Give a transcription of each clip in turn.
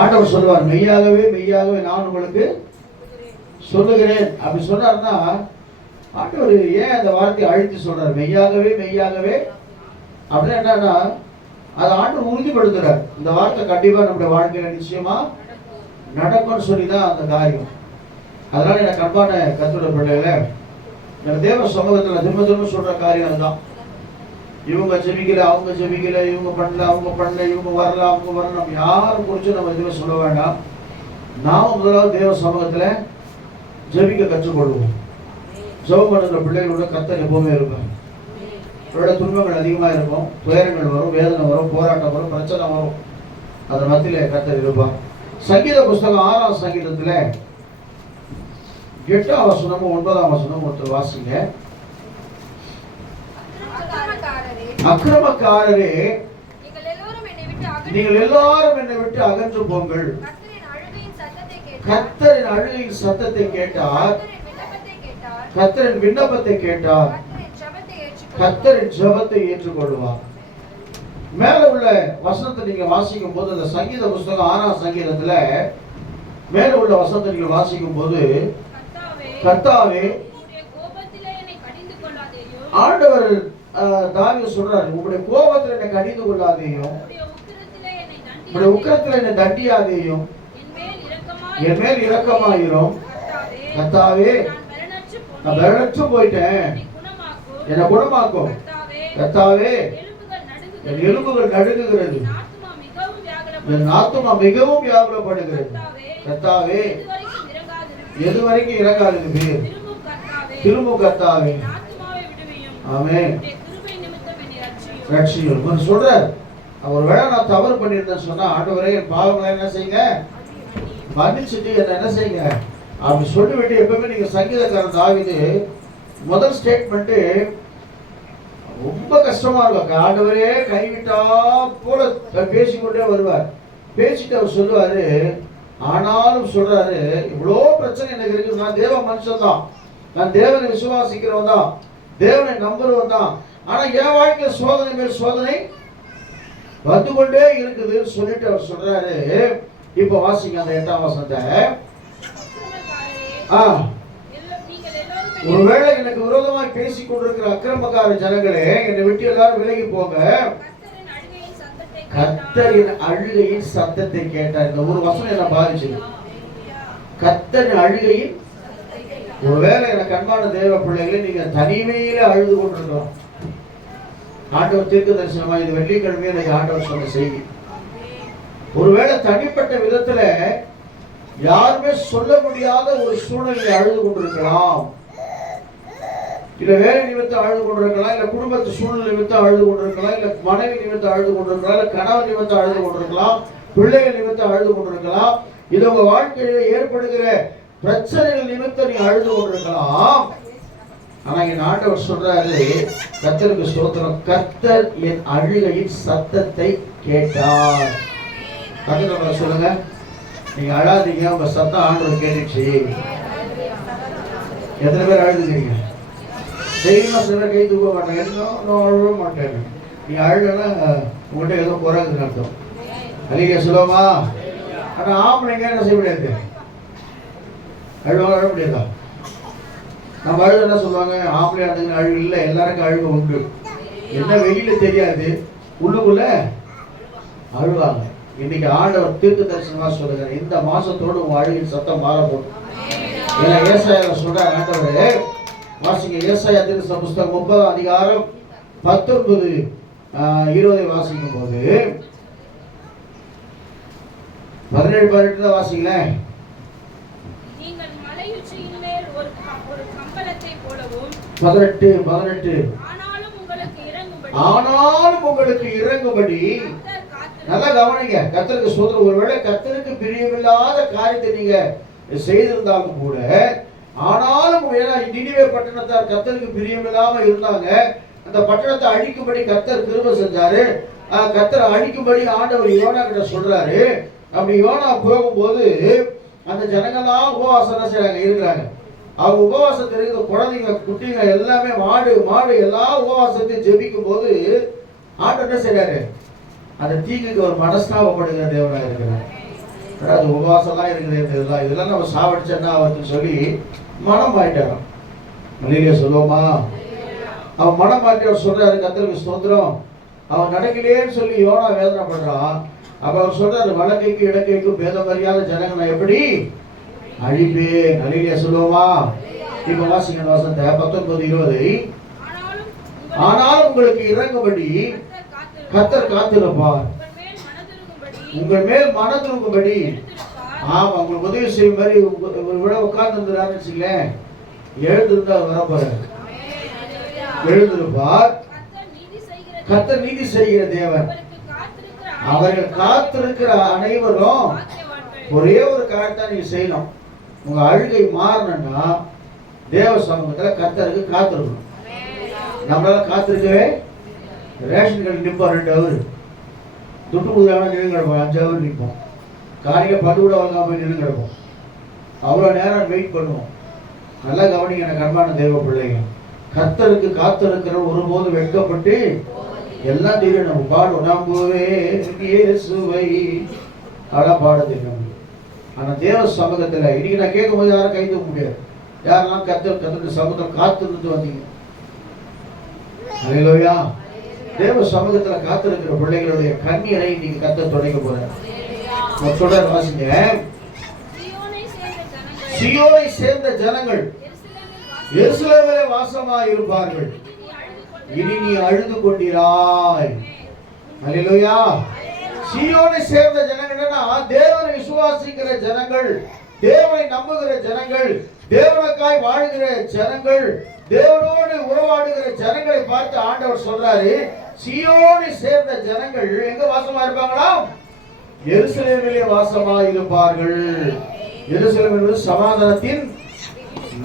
ஆண்டவர் சொல்லுவார், மெய்யாகவே மெய்யாகவே நான் உங்களுக்கு சொல்லுகிறேன். அப்படி சொன்னார்னா ஆண்டவர் ஏன் அந்த வார்த்தையை அழுத்தி சொல்றார்? மெய்யாகவே மெய்யாகவே அப்படின்னா என்னன்னா, அதை ஆண்டவர் உறுதிப்படுத்துறார். இந்த வார்த்தை கண்டிப்பா நம்முடைய வாழ்க்கையில நிச்சயமா நடக்கும்னு சொல்லிதான் அந்த காரியம். அதனால எனக்கு அன்பான கர்த்தருடைய பிள்ளைகளே, எனக்கு தேவ சமூகத்தில் திரும்ப திரும்ப சொல்ற காரியம் அதுதான். இவங்க ஜெபிக்கல, அவங்க ஜெபிக்கல, இவங்க பண்ணல, அவங்க பண்ணல, இவங்க வரல, அவங்க வரல, நம்ம யாரும் குறித்து நம்ம எதுவுமே சொல்ல வேண்டாம். நாம முதலாவது தேவ சமூகத்துல ஜெபிக்க கற்றுக்கொள்வோம். ஜெபம் பண்ணுற பிள்ளைகளோட கர்த்தர் எப்பவுமே இருப்பார். இவரோட துன்பங்கள் அதிகமாக இருக்கும், துயரங்கள் வரும், வேதனை வரும், போராட்டம் வரும், பிரச்சனை வரும். அதன் மத்தியில கர்த்தர் இருப்பார். சங்கீத புஸ்தகம் 6ஆம் சங்கீதத்துல 8ஆம் வசனமும் 9ஆம் வசனமும் ஒருத்தர் வாசிங்க. அக்கிரமக்காரரே, நீங்கள் எல்லாரும் என்னை விட்டு அகன்று போங்கள். கர்த்தரின் அழுகையின் சத்தத்தை கேட்டார், கர்த்தரின் விண்ணப்பத்தை கேட்டார், கர்த்தரின் ஜெபத்தை ஏற்றுக்கொள்வார். மேல உள்ள வசனத்தை நீங்க வாசிக்கும் போது, அந்த சங்கீத புஸ்தகம் 6ஆம் சங்கீதத்துல மேல உள்ள வசனத்தை நீங்க வாசிக்கும் போது, கர்த்தாவே, ஆண்டவர் தாவீது சொல்றாரு, உங்களுடைய கோபத்தில் என்னை கடிந்து கொள்ளாதேயும், உங்களுடைய உக்கிரத்தில் என்னை தண்டியாதேயும், என் மேல் இரக்கமாயிரும். கர்த்தாவே, நான் பலனற்று போயிட்டேன், என்னை குணமாக்கும். கர்த்தாவே, என் எலும்புகள் நடுங்குகிறது, என் ஆத்துமா மிகவும் வியாகுலப்படுகிறது. கர்த்தாவே, எது வரைக்கும் இறங்காதுக்கு பேர் திரும்பும். கர்த்தாவே, ஆமென், ரட்சியும் சொல்றார். ஒருவேளை நான் தவறு பண்ணியிருந்தேன் சொன்னா, ஆண்டவரே என் பாவங்களை என்ன செய்யுங்க, மன்னிச்சுட்டு என்ன செய்யுங்க அப்படி சொல்லிவிட்டு, எப்பவுமே நீங்க சங்கீதக்காரன் தாவீது முதல் ஸ்டேட்மெண்ட் ரொம்ப கஷ்டமா இருக்கும். ஆண்டவரே கைவிட்டா போல பேசிக்கொண்டே வருவார். பேசிட்டு அவர் சொல்லுவாரு, ஆனாலும் சொல்றாரு, இவ்வளோ பிரச்சனை எனக்கு இருக்குது, நான் தேவ மனுஷன் தான், நான் தேவனை விசுவாசிக்கிறவன் தான், தேவனை நம்புறவன் தான், ஆனா என் வாழ்க்கையில சோதனை மேல் சோதனை வந்து கொண்டே இருக்குதுன்னு சொல்லிட்டு அவர் சொல்றாரு. இப்ப வாசிங்க அந்த 8ஆம் வசனத்தை. ஒருவேளை எனக்கு விரோதமாக பேசிக் கொண்டிருக்கிற அக்கிரமக்கார ஜனங்களே, என்னை விட்டு எல்லாரும் விலகி போங்க. கர்த்தரின் அழுகையின் சத்தத்தை கேட்டார். இந்த ஒரு வசனம் என்ன பாதிச்சது? கர்த்தரின் அழுகையின். ஒருவேளை எனக்கு அன்பான தேவ பிள்ளைகளை, நீங்க தனிமையில அழுது கொண்டிருக்கிறோம். ஆண்டவர் தீர்க்க தரிசனமா இது வெள்ளிக்கிழமையே எனக்கு ஆண்டவர் சொன்ன செய்தி. ஒருவேளை தனிப்பட்ட விதத்துல யாருமே சொல்ல முடியாத ஒரு சூழ்நிலை அழுது கொண்டிருக்கலாம். இல்ல வேலை நிமித்தம் அழுது கொண்டிருக்கலாம், இல்ல குடும்பத்து சூழ்நிலை நிமித்தம் அழுது கொண்டிருக்கலாம், இல்ல மனைவி நிமித்தம் அழுது கொண்டிருக்கலாம், இல்ல கணவன் நிமித்தம் அழுது கொண்டிருக்கலாம், பிள்ளைகள் நிமித்தம் அழுது கொண்டிருக்கலாம். இது உங்க வாழ்க்கையில ஏற்படுகிற பிரச்சனைகள் நிமித்தம் நீ அழுது கொண்டிருக்கலாம். ஆனா என் ஆண்டவர் சொல்றாரு, கர்த்தருக்கு ஸ்தோத்திரம், கர்த்தர் என் அழுகையின் சத்தத்தை கேட்டார். பக்கத்துல சொல்லுங்க, நீங்க அழாதீங்க, உங்க சத்தம் ஆண்டவர் கேட்டுச்சு. எத்தனை பேர் அழுதுக்கிறீங்க? தைரியமா சில பேர் கை தூக்க மாட்டாங்க, நான் அழுவ மாட்டேன். நீ அழுனா உங்கள்கிட்ட ஏதோ குறைங்குதுன்னு அர்த்தம். அல்லேலூயா சொல்லுவோமா? ஆனா ஆம்பளைங்க என்ன செய்ய முடியாது, அழுவாங்க, அழ முடியாதா? நம்ம அழுது என்ன சொல்லுவாங்க, ஆம்பளை ஆண்டுங்க அழுகு இல்லை, எல்லாருக்கும் அழுக உண்டு. என்ன வெளியில தெரியாது, உள்ளுக்குள்ள அழுவாங்க. இன்னைக்கு ஆண்டவர் தீர்க்க தரிசனமா சொல்லுகிறார், இந்த மாசத்தோடு உங்க அழுகின் சத்தம் மாறப்படும். ஏன்னா ஏசாயா சொல்றார், ஆண்டவரே வாசிங்க, ஏசாயா தீர்க்க புஸ்தகம் 30ஆம் அதிகாரம் 19, 20 வாசிக்கும் போது 17, 18 தான் வாசிங்களேன். நீங்கள் மலையுச்சியின் மேல் ஒரு கம்பளத்தை போலவும் 18 ஆனாலும் உங்களுக்கு இறங்கும்படி நல்லா கவனிங்க. கர்த்தருக்கு ஸ்தோத்திரம். ஒருவேளை கர்த்தருக்கு பிரியமில்லாத காரியத்தை நீங்க செய்திருந்தாலும் கூட, ஆனாலும் நினிவே பட்டணத்தார் கர்த்தருக்கு பிரியமில்லாம இருந்தாங்க. அந்த பட்டணத்தை அழிக்கும்படி கர்த்தர் கிருபை செஞ்சாரு. கர்த்தர் அழிக்கும்படி ஆண்டவர் யோனா கிட்ட சொல்றாரு. அப்படி யோனா போகும்போது அந்த ஜனங்கள்லாம் உபவாசம் செய்றாங்க, இருக்கிறாங்க. அவங்க உபவாசத்தில் இருக்கிற குழந்தைங்க, குட்டிங்க எல்லாமே, மாடு எல்லா உபவாசத்தையும் ஜெபிக்கும் போது ஆண்டவர் என்ன செய்றாரு, அந்த தீங்குக்கு ஒரு மனஸ்தாபப்படுகிற தேவனாக இருக்கிறார். அது உபவாசம்லாம் இருக்குது, இதெல்லாம் நம்ம சாவடிச்சோன்னா அவருக்கு சொல்லி மனம் மாட்டாராம். மலையிலே சொல்லுவோமா? அவன் மனம் மாற்றி அவர் சொல்றாரு, கர்த்தருக்கு ஸ்தோத்திரம். அவன் நடக்கலையேன்னு சொல்லி யோனா வேதனை பண்றான். அப்ப அவர் சொல்றாரு, வலக்கைக்கு இடக்கைக்கும் பேதம் அறியாத ஜனங்க நான் எப்படி அழிப்பேன். மலையிலே சொல்லுவோமா? இப்ப வாசிங்க வசனத்தை 19-20. ஆனாலும் உங்களுக்கு இறங்கும்படி கர்த்தர் காத்திருப்பார், உங்கள் மேல் மனதிருக்கும்படி. ஆமா, உங்களுக்கு உதவி செய்யும் மாதிரி விட உட்கார்ந்து இருந்தாருன்னு வச்சுங்களேன், எழுந்திருந்தா வரப்போறாரு. எழுந்திருப்பார். கர்த்தர் நீதி செய்கிற தேவன். அவர்கள் காத்திருக்கிற அனைவரும் ஒரே ஒரு காரியத்தை நீங்க செய்யணும். உங்க அழுகை மாறணும்னா தேவ சமூகத்துல கர்த்தருக்கு காத்திருக்கணும். நம்மளால காத்திருக்கவே ரேஷன் கடை நிற்போம் 2 ஹவர், துட்டு புதுதான நின்று கிடப்போம், 5 ஹவர் நிற்போம், காலையில் பட்டு கூட வாங்க போய் நின்று கிடப்போம், அவ்வளோ நேரம் வெயிட் பண்ணுவோம். நல்லா கவனிங்க எனக்கு அன்பான தேவ பிள்ளைங்க, கர்த்தருக்கு காத்திருக்கிற ஒருபோது வெட்கப்பட்டு எல்லாம் தெரியும். நம்ம பாடுவோம், நம்புவே இயேசுவை, அதெல்லாம் பாட தெரியும். ஆனால் தேவ சமூகத்தில் இன்னைக்கு நான் கேட்கும் போது யாரும் கை தூக்க முடியாது. யாரெல்லாம் கர்த்தருக்கு சமூகத்தில் காத்திருந்து வந்தீங்க? அல்லேலூயா. தேவ சமூகத்தில் காத்திருக்கிற பிள்ளைகளுடைய கண்ணீரை நீங்க கர்த்தர் துடைக்க போறார். சொல்றார், வாசிங்க. சீயோனை சேர்ந்த ஜனங்கள் எருசலேமிலே வாசமாய் இருப்பார்கள், இனி நீ அழுது கொண்டிராய். அல்லேலூயா. சீயோனை சேர்ந்த ஜனங்கள்னா தேவனை விசுவாசிக்கிற ஜனங்கள், தேவனை நம்புகிற ஜனங்கள், தேவனுக்காய் வாழ்கிற ஜனங்கள், தேவனோடு உறவாடுகிற ஜனங்களை பார்த்து ஆண்டவர் சொல்றாரு, சீயோனை சேர்ந்த ஜனங்கள் எங்க வாசமா இருப்பாங்களாம்? எருசலேமிலே வாசமா இருப்பார்கள். எருசலேம் என்பது சமாதானத்தின்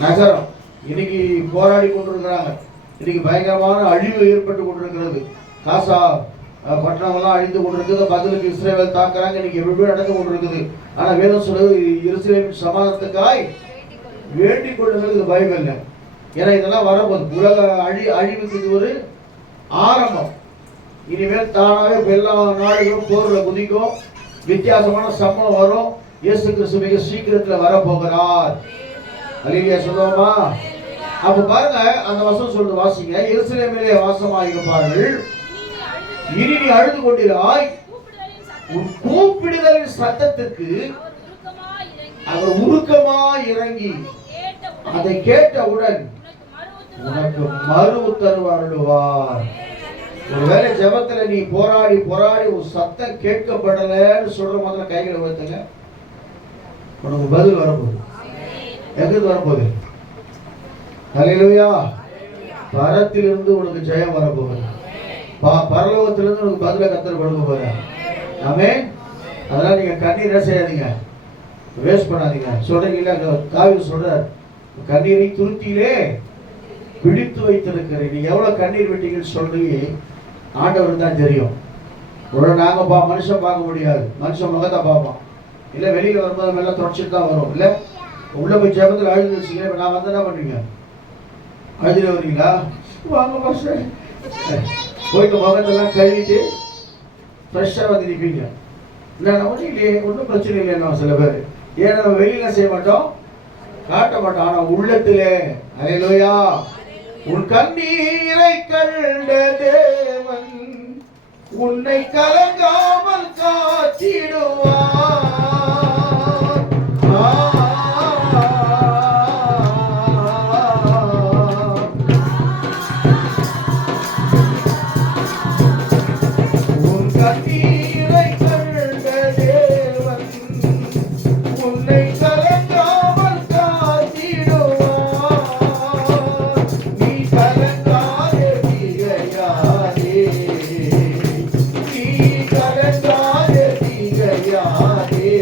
நகரம். இன்னைக்கு போராடி கொண்டிருக்கிறாங்க. இன்னைக்கு பயங்கரமான அழிவு ஏற்பட்டு கொண்டிருக்கிறது. காசா பட்டணமெல்லாம் அழிந்து கொண்டிருக்குது. பதிலுக்கு இஸ்ரேல் தாக்குறாங்க. இன்னைக்கு எப்படி நடந்து கொண்டிருக்குது. ஆனா வேதம் சொல்றது எருசலேமின் சமாதானத்துக்காய் வேண்டிக் கொள்ளுங்கள் பைபிள்ல. ஏன்னா இதெல்லாம் வரப்போகுது. உலக அழிவுக்கு இது ஒரு ஆரம்பம். இனிமேல் தானாவே எல்லா நாடுகளும் போர்ல குதிக்கும். வித்தியாசமான சம்பவம் வரும். இயேசு கிறிஸ்து மிக சீக்கிரத்துல வரப்போகிறார். அல்லேலூயா சொல்லுவோமா? அப்ப பாருங்க, அந்த வசனம் சொல்றது வாசிங்க. எருசலேமிலே வாசமாய் இருப்பார்கள், இனி நீ அழுது கொண்டிராய். உன் கூப்பிடுதலின் சத்தத்திற்கு அவர் உருக்கமாய் இறங்கி அதை கேட்டவுடன் உனக்கு மறு உத்தரவு அருளுவார். ஒருவேளை ஜெபத்துல நீ போராடி போராடி ஒரு சத்தம் கேட்கப்படலன்னு சொல்ற மாதிரி கைகளை உயர்த்துங்க. உனக்கு பதில் வரப்போகுது. எங்கிருந்து வரப்போகுது? அல்லேலூயா. பரத்திலிருந்து உனக்கு ஜெயம் வரப்போகுது. பரலோகத்திலிருந்து உனக்கு பதில கர்த்தர் கொடுக்க போறார். ஆமென். அதெல்லாம் நீங்க கண்ணீரை செய்யாதீங்க, வேஸ்ட் பண்ணாதீங்க. சொல்றீங்களா? தாவீது சொல்றார், கண்ணீரை துருத்தியிலே பிடித்து வைத்திருக்கிறேன். நீ எவ்வளவு கண்ணீர் விட்டீங்கன்னு சொல்லி ஆண்டவருக்கு தான் தெரியும். உடனே நாங்க மனுஷன் பார்க்க முடியாது, மனுஷன் முகத்தை பார்ப்போம். இல்லை வெளியில் வரும்போது எல்லாம் தொடச்சிட்டு தான் வரும். இல்லை உள்ள போய் ஜெபத்தில் அழுது வச்சுங்க. இப்போ நான் வந்து என்ன பண்ணுவீங்க? அழுதுல வரீங்களா? வாங்க பாஸ்டர், போயிட்டு முகத்தெல்லாம் கழுவிட்டு ஃப்ரெஷ்ஷாக வந்து நிற்பீங்க. இல்லை ஒன்றும் இல்லையே, ஒன்றும் பிரச்சனை இல்லைன்னா சில பேர். ஏன்னா நம்ம வெளியில செய்ய மாட்டோம், காட்ட மாட்டோம். ஆனால் உள்ளத்திலே அல்லேலூயா, உன் கண்ணீரை கண்ட தேவன் உன்னை கலங்காமல் காத்திடுவார். உன் கண்ணீரை கண்ட தேவன் உன்னை கலங்காமல் காத்திடுவார். நீ கலங்காதே திகையாதே, நீ கலங்காதே திகையாதே.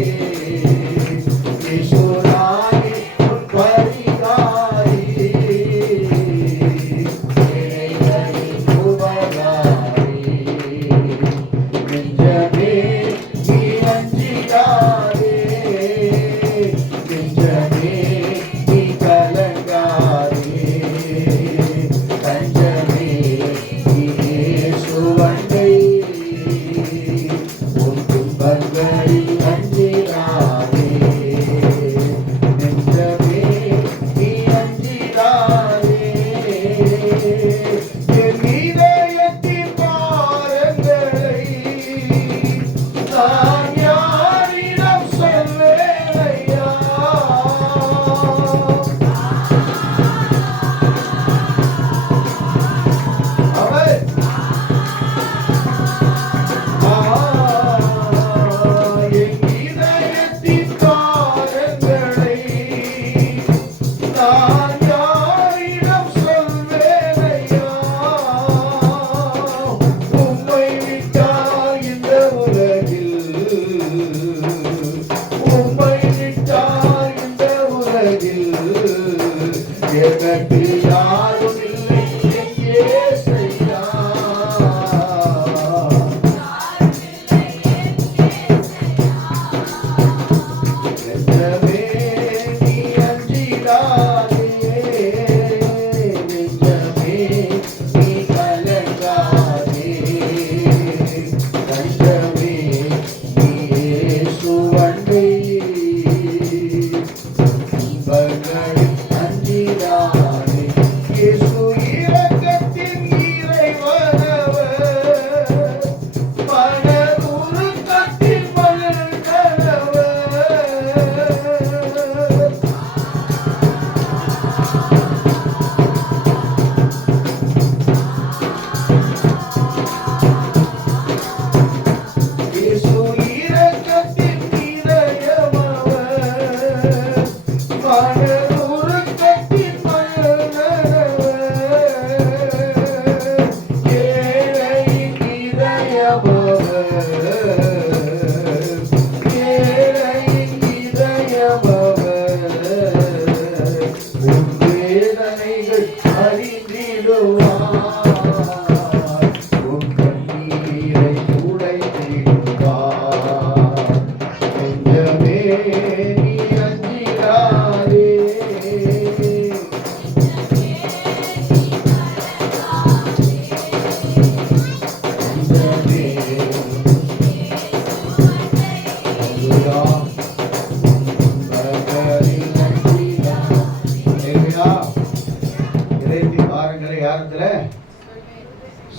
பாருங்களை யாரத்துல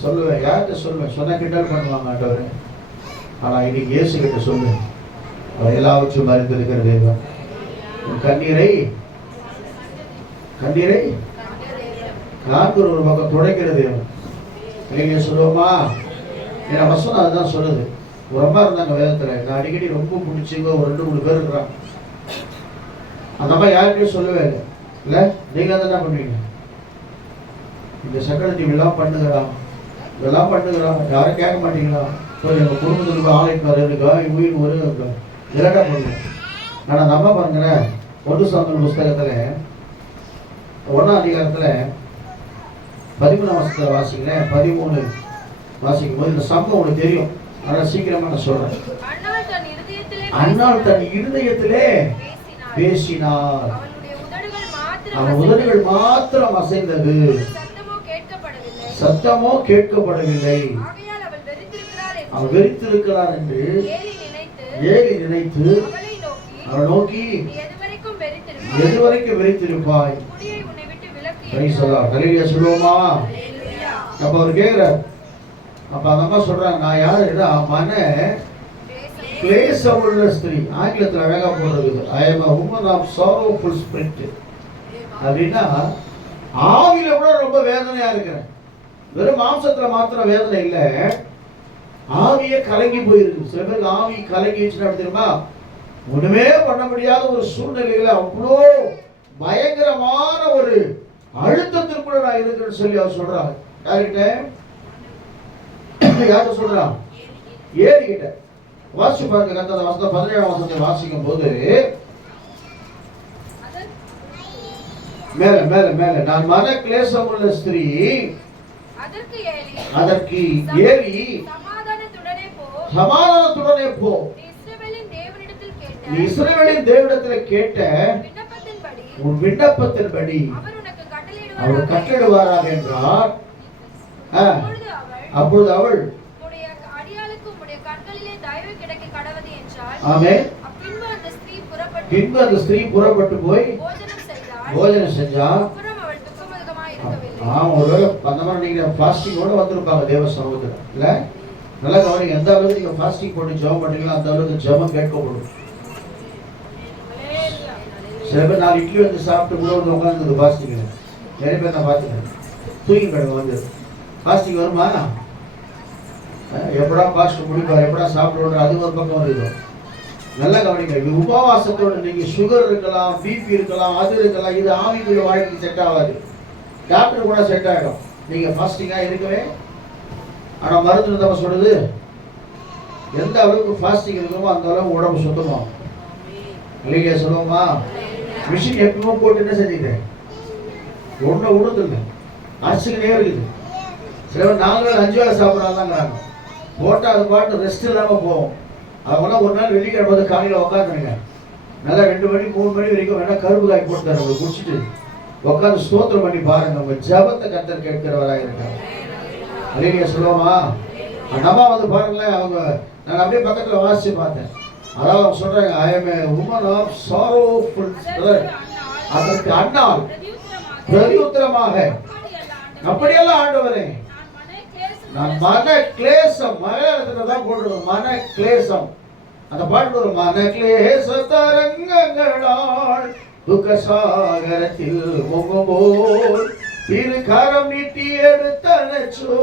சொல்லுவேன், யார்கிட்ட சொல்லுவேன்? சொன்ன கிண்டல் பண்ணுவாங்க ஆண்டவர். ஆனா இன்னைக்கு இயேசு கிட்ட சொல்லுவேன், அவர் எல்லாவற்றும் அறிந்திருக்கிற தேவன். கண்ணீரை நான்கு ஒரு பக்கம் துடைக்கிற தேவன். இல்லைங்க சொல்லுவோமா? என் வசனம் அதுதான் சொல்லுது. ஒரு அம்மா இருந்தாங்க வேதத்துல, நான் அடிக்கடி ரொம்ப பிடிச்சிங்க, ஒரு 2-3 பேர் இருக்கிறாங்க. அந்த அம்மா யாருக்கையும் சொல்லவே இல்லை. இல்லை நீங்க வந்து என்ன பண்ணுவீங்க? இந்த செக்ரட்டரி இதெல்லாம் பண்ணுகிறான், இதெல்லாம் பண்ணுகிறான், யாரும் கேட்க மாட்டீங்களா? எங்கள் குடும்பத்துக்கு ஆலைக்கு வரதுக்கா உயிர் வருங்க இதெல்லாம் பண்ணுவேன். ஆனால் அந்த அம்மா பாருங்களேன், 1 சாமுவேல் புஸ்தகத்தில் 1ஆம் அதிகாரத்தில் 13ஆம் வசனத்தை வாசிக்கிறேன். 13 வாசிக்கும் போது இந்த சம்பவம் உங்களுக்கு தெரியும். அதனால் சீக்கிரமா நான் சொல்றேன். அன்னாள் தன் இருதயத்திலே பேசினார், அவன் உதடுகள் மாத்திரம் அசைந்தது, சத்தமோ கேட்கப்படவில்லை. அவன் வெறித்திருக்கிறார் என்று ஏலி நினைத்து அவன் நோக்கி, எதுவரைக்கும் வெறித்திருப்பாய்? சொல்லுவோமா? அப்ப அவர் கேட்கிறார். அப்ப அந்த அம்மா சொல்றாங்க, நான் யாருன்னா மன கிளேசமுள்ள ஸ்திரீ. ஆங்கிலத்தில் அழகா போடுறது, I am a woman of sorrowful spirit. அப்படின்னா ஆவியில கூட ரொம்ப வேதனையா இருக்கிறேன். வெறும் மாம்சத்துல மாத்திரம் வேதனை இல்ல, ஆவியே கலங்கி போயிருக்கு. சில பேருக்கு ஆவி கலங்கிடுச்சுன்னா தெரியுமா, ஒண்ணுமே பண்ண முடியாத ஒரு சூழ்நிலையில அவ்வளோ பயங்கரமான ஒரு அழுத்தத்திற்குள்ள நான் இருக்கிறேன்னு சொல்லி அவர் சொல்றாங்க. யாருக்கிட்ட? யாரு சொல்றான்? ஏலி கிட்ட. வாசிச்சு பாருங்க. அந்த வசனம் 17ஆம் வசனத்தை வாசிக்கும் போது மேல மேல மேல நான் மன கிளேசமுள்ள ஸ்திரீ, அதற்கு ஏலி சமாதானத்துடனே போ, நீ இஸ்ரவேலின் தேவனிடத்தில் கேட்ட உன் விண்ணப்பத்தின்படி அவர் கட்டளையிடுவாராக என்றார். அப்பொழுது அவள் பின்பு அந்த ஸ்திரீ புறப்பட்டு போய் போஜனம் செஞ்சா. ஒருவேளை அந்த மாதிரி நீங்க ஃபாஸ்டிங்கோட வந்திருப்பாங்க தேவ சமூகத்தில். இல்ல நல்லா கவனிங்க, எந்த அளவுக்கு நீங்க ஃபாஸ்டிங் போட்டு ஜெபம் பண்ணீங்களோ அந்த அளவுக்கு ஜெபம் கேட்கப்படும். சில பேர் 4 இட்லி வந்து சாப்பிட்டு கூட வந்து உட்காந்து ஃபாஸ்டிங். நிறைய பேர் நான் பார்த்துக்கிறேன், தூங்கி கிடங்க வந்து. ஃபாஸ்டிங் வருமா? எப்படா ஃபாஸ்ட் முடிப்பார், எப்படா சாப்பிடுவோம், அது ஒரு பக்கம் வருது. நல்லா கவனிங்க, இது உபவாசத்தோட நீங்க சுகர் இருக்கலாம், பிபி இருக்கலாம், அது இருக்கலாம், இது ஆவிக்குள்ள வாழ்க்கைக்கு செட் ஆகாது. டாக்டர் கூட செட் ஆகிடும் நீங்க ஃபாஸ்டிங்கா இருக்கவே. ஆனா மருந்து நம்ம சொல்லுது, எந்த அளவுக்கு ஃபாஸ்டிங் இருக்குமோ அந்த அளவுக்கு உடம்பு சுத்தமாகும். இல்லைங்க சொல்லுவோமா? மிஷின் எப்பவுமே போட்டு என்ன செஞ்சுக்கிட்டேன், ஒன்றும் உடுத்துல அரிசிக்கிட்டே இருக்குது. சில பேர் 4 வேளை 5 வேளை சாப்பிட்றாங்க, போட்டால் அது பாட்டு ரெஸ்ட் இல்லாமல் போகும். அவங்களாம் ஒரு நாள் வெள்ளிக்கிழமை வந்து காலையில் உட்காந்துருங்க, நல்லா 2 மணி 3 மணி வரைக்கும் வேணா கரும்பு காய் போட்டு தருங்க, குடிச்சிட்டு உட்காந்து ஸ்தோத்திரம் பண்ணி பாருங்க. உங்க ஜபத்தை கர்த்தர் கேட்கிறவராக இருக்காங்க. இல்லைங்க சொல்லுவோமா? நம்ம வந்து பாருங்களேன், அவங்க நான் அப்படியே பக்கத்தில் வாசிச்சு பார்த்தேன். அதாவது அவங்க சொல்றாங்க, I am a woman of sorrowful spirit. அதற்கு அன்னாள் பிரதியுத்தரமாக, அப்படியெல்லாம் ஆண்டவரே, நான் மன கிளேசம், மலையாளத்துல தான் போட்டுருக்கோம், மன கிளேசம். அந்த பாட்டு ஒரு மன கிளேச தரங்கங்களால் துக்கசாகரத்தில் முகம்போல் இரு கரம் நீட்டி எடுத்தனச்சோ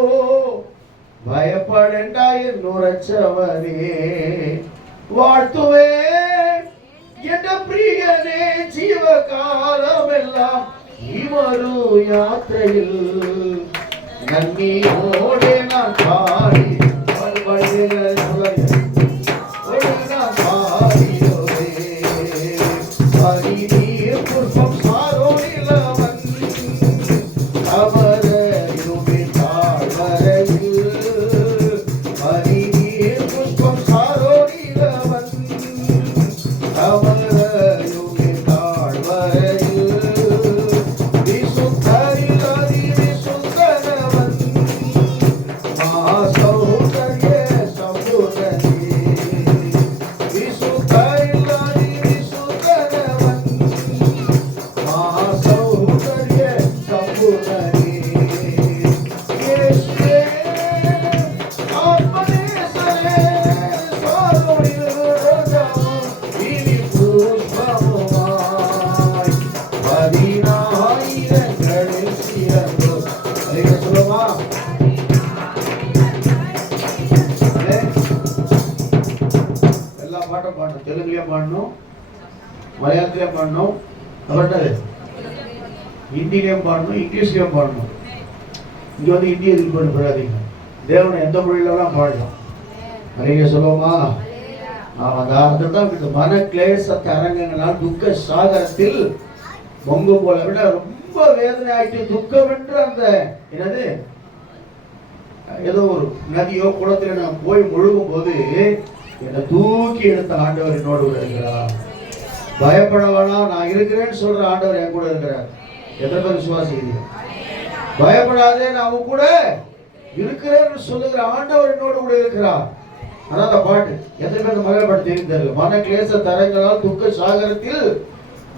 பயப்படண்டா என்னுரைச்சவரே வாழ்த்துவேன் என்ற பிரியனே ஜீவகாலமெல்லாம் இவரு யாத்திரையில் நன்னியோடு நான் பாடி புஷ்பம் சாரோனிலவன் அமர புஷ்பம் சாரோனிலவன் அமர so பாட்டும் பாடணும், தெலுங்குலயும் பாடணும், மலையாளத்திலயும் பாடணும், அப்புறம் ஹிந்திலையும் பாடணும், இங்கிலீஷ்லயும் பாடணும். இங்க வந்து ஹிந்தி எதிர்ப்பு போடாதீங்க, தேவனை எந்த மொழியிலாம் பாடலாம். நிறைய சொல்லுவோமா? அதுதான் மன கிளேசத்தை அரங்கங்களால் துக்க சாகரத்தில் பொங்கு போல விட ரொம்ப வேதனை ஆயிட்டு துக்கம் என்று அந்த என்னது ஏதோ ஒரு நதியோ குளத்தில நான் போய் முழுகும் போது என்னை தூக்கி எடுத்த ஆண்டவர் என்னோடு கூட இருக்கிறார். பயப்பட வேணாம், நான் இருக்கிறேன்னு சொல்ற ஆண்டவர் என் கூட இருக்கிறார். எத்தனை பேர் விசுவாசிக்கிறீங்க? பயப்படாதே, நான் உன் கூட இருக்கிறேன்னு சொல்லுகிற ஆண்டவர் என்னோடு கூட இருக்கிறார். அதான் அந்த பாட்டு. எத்தனை பேர் இந்த மலையாள பாட்டு தெரிந்து மன கிளேச தரங்களால் துக்க சாகரத்தில்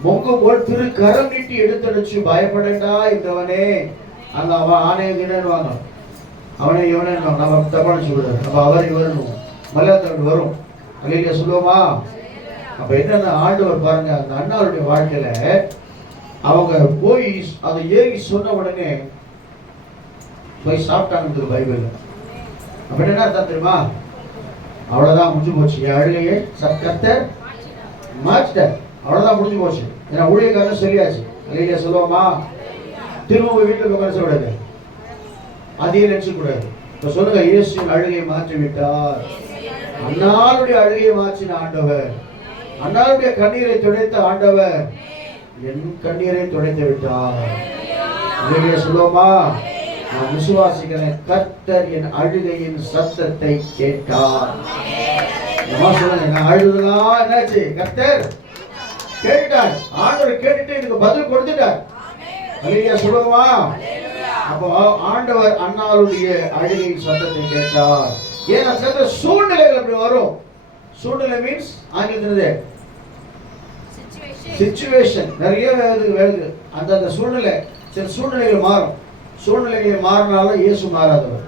பொங்கு போல் திரு கரம் நீட்டி எடுத்தடிச்சு பயப்படண்டா என்றவனே. அந்த அவன் ஆணையவாங்க, அவனே இவனே நம்ம தப்பான சொல்றாரு. நம்ம அவர் இவரணும் மலையாளத்தில் வரும் அல்லையா சொல்லுவோமா? அப்ப என்னன்னா ஆண்டவர் பாருங்க, அந்த அண்ணாவுடைய வாழ்க்கையில அவங்க போய் அதை ஏறி சொன்ன உடனே போய் சாப்பிட்டாங்க பைபிள். அப்ப என்ன அர்த்தம் தெரியுமா? அவ்வளவுதான் முடிஞ்சு போச்சு, என் அழுகையை கர்த்தர் மாற்றிட்டார், அவ்வளவுதான் முடிஞ்சு போச்சு. ஏன்னா ஊழியக்காரன் சொல்லியாச்சு அல்லையா சொல்லுவோமா? திரும்ப வீட்டுக்கு உட்கார சொல்லக்கூடாது, அதையே நினைச்சு கூடாது. இப்ப சொல்லுங்க, இயேசுவின் அழுகையை மாற்றி விட்டார். அண்ணாளுடைய அழுகையை மாற்றின ஆண்டவர், அண்ணாளுடைய கண்ணீரை துடைத்த ஆண்டவர் என் கண்ணீரை துடைத்து விட்டார். சொல்லுவோமா? நான் விசுவாசிக்கிறேன், கர்த்தர் என் அழுகையின் சத்தத்தை கேட்டார். சொல்லுங்க, நான் அழுதுலாம் என்னாச்சு? கர்த்தர் கேட்டார். ஆண்டவர் கேட்டுட்டு எனக்கு பதில் கொடுத்துட்டார். அல்லேலூயா சொல்லுவோமா? அப்போ ஆண்டவர் அண்ணாளுடைய அழுகையின் சத்தத்தை கேட்டார். ஏன்னா சில சூழ்நிலைகள் அப்படி வரும். சூழ்நிலை மீன்ஸ் ஆங்கிலத்தில் சிச்சுவேஷன். நிறைய வேறு அந்த சூழ்நிலை, சில சூழ்நிலைகள் மாறும். சூழ்நிலைகள் மாறினாலும் இயேசு மாறாதவர்.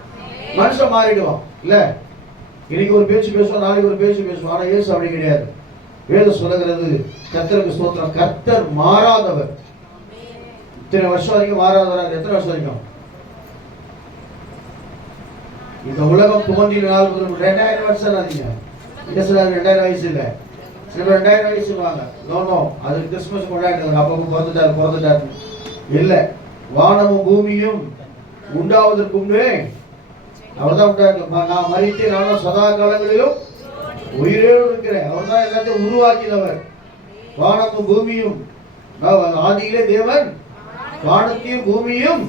மனுஷன் மாறிடுவான் இல்ல, இன்னைக்கு ஒரு பேச்சு பேசுவோம், நாளைக்கு ஒரு பேச்சு பேசுவோம். ஆனா இயேசு அப்படி கிடையாது. வேதம் சொல்லுகிறது, கர்த்தருக்கு ஸ்தோத்திரம், கர்த்தர் மாறாதவர். இத்தனை வருஷம் வரைக்கும் மாறாதவர். எத்தனை வருஷம் வரைக்கும்? இந்த உலகம் தோன்றி 2000 வருஷம் ஆகுதுங்க. என்ன சொல்றாங்க? 2000 வயசு இல்ல, சில பேர் 2000 வயசுவாங்க. நோ, அது கிறிஸ்துமஸ் கொண்டாடுறாங்க, அப்பப்போ பிறந்துட்டாரு இல்ல. வானமும் பூமியும் உண்டாவதற்கு முன்பே அவர் தான் உண்டாரு. நான் மரித்து நானும் சதா காலங்களிலும் உயிரோடு இருக்கிறேன். அவர் தான் எல்லாத்தையும் உருவாக்கினவர். வானமும் பூமியும், ஆதியிலே தேவன் வானத்தையும் பூமியும்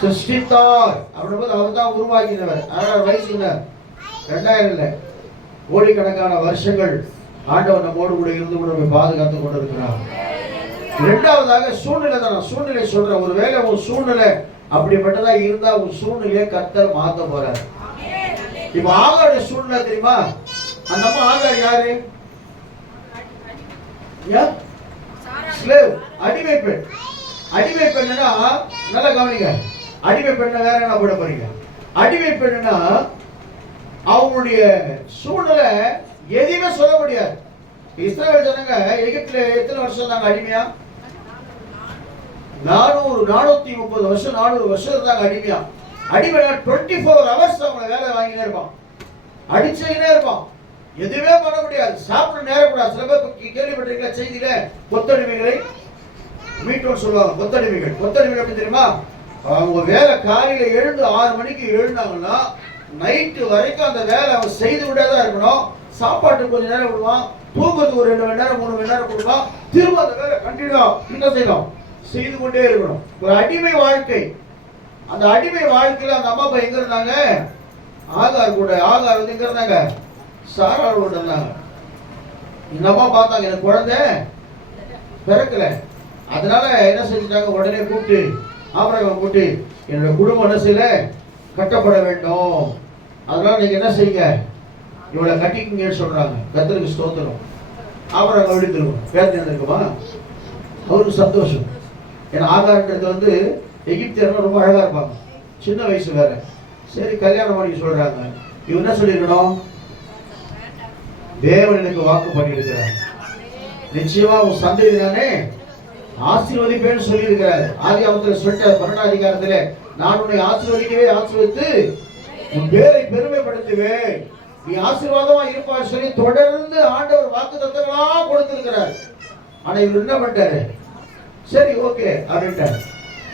சிருஷ்டித்தார். அப்படின்போது அவர் தான் உருவாக்கினவர். 6000 வயசுல 2000 இல்லை, கோடிக்கணக்கான வருஷங்கள் ஆண்டவர் நம்மோடு கூட இருந்து கூட பாதுகாத்து கொண்டிருக்கிறார். இரண்டாவதாக சூழ்நிலை தான். சூழ்நிலை சொல்றேன். ஒருவேளை ஒரு சூழ்நிலை அப்படிப்பட்டதா இருந்தா ஒரு சூழ்நிலையை கர்த்தர் மாத்த போறார். இப்ப ஆகாருடைய சூழ்நிலை தெரியுமா? அந்த அம்மா ஆகார் யாரு? ஸ்லேவ், அடிமை பெண். அடிமை பெண்ணுனா நல்லா கவனிங்க, அடிமை பெண்ணை வேற என்ன போட போறீங்க? அடிமை பெண்ணுனா அவங்களுடைய சூழ்நிலை எதையுமே சொல்ல முடியாது. இஸ்ரவேல் ஜனங்க எகிப்துல எத்தனை வருஷம் தாங்க அடிமையா? 430 வருஷம், 400 வருஷம் இருந்தாங்க அடிமையா. அடிமை 24 hours அவங்களை வேலை வாங்கினே இருப்பான், அடிச்சுக்கினே இருப்பான், எதுவுமே பண்ண முடியாது. சாப்பிட நேரம் கூடாது. சில பேர் கேள்விப்பட்டிருக்கீங்களா செய்தியில? கொத்தடிமைகளை மீட்டோன்னு சொல்லுவாங்க. கொத்தடிமைகள் எப்படி தெரியுமா? அவங்க வேலை காலையில எழுந்து 6 மணிக்கு எழுந்தாங்கன்னா நைட்டு வரைக்கும் அந்த வேலை அவங்க செய்து விடாதான் இருக்கணும். சாப்பாட்டுக்கு கொஞ்சம் நேரம் விடுவான், தூங்குறதுக்கு ஒரு 2 மணி நேரம் 3 மணி நேரம் கொடுப்பான், திரும்ப அந்த வேலை கண்டினியூ என்ன செய்யணும்? செய்து கொண்டே இருக்கணும். ஒரு அடிமை வாழ்க்கை. அந்த அடிமை வாழ்க்கையில அந்த அம்மா அப்பா எங்க இருந்தாங்க? ஆகார் கூட. ஆகார் வந்து எங்க இருந்தாங்க? சாராளோட இருந்தாங்க. இந்த அம்மா பார்த்தாங்க, எனக்கு குழந்தை பிறக்கல. அதனால என்ன செஞ்சுட்டாங்க? உடனே கூப்பிட்டு ஆபிரகாம் கூப்பிட்டு, என்னோட குடும்பம் என்ன செய்யல? கட்டப்பட வேண்டும். அதனால நீங்க என்ன செய்யுங்க? இவளை கட்டிக்கங்கன்னு சொல்றாங்க. கர்த்தருக்கு ஸ்தோத்திரம். ஆபரகம் அப்படி திரும்பணும். வேதனை இருக்குமா? அவருக்கு சந்தோஷம். ஏன்னா ஆகாரன்றது வந்து எகிப்தியர்கள் ரொம்ப அழகா இருப்பாங்க, சின்ன வயசு வேற. சரி கல்யாணம் பண்ணி சொல்றாங்க. இவன் என்ன சொல்லியிருக்கணும்? தேவன் எனக்கு வாக்கு பண்ணியிருக்கிறார், நிச்சயமா உன் சந்ததி தானே ஆசீர்வதிப்பேன்னு சொல்லி இருக்கிறார். ஆதியாகமத்தில் சொல்லிட்ட 12ஆம் அதிகாரத்திலே, நான் உன்னை ஆசீர்வதிக்கவே ஆசீர்வதித்து உன் பேரை பெருமைப்படுத்துவேன், நீ ஆசீர்வாதமா இருப்பார் சொல்லி தொடர்ந்து ஆண்டவர் வாக்கு தத்தங்களா கொடுத்திருக்கிறார். ஆனா இவர் என்ன பண்ணிட்டாரு? சரி ஓகே அப்படின்ட்டாரு.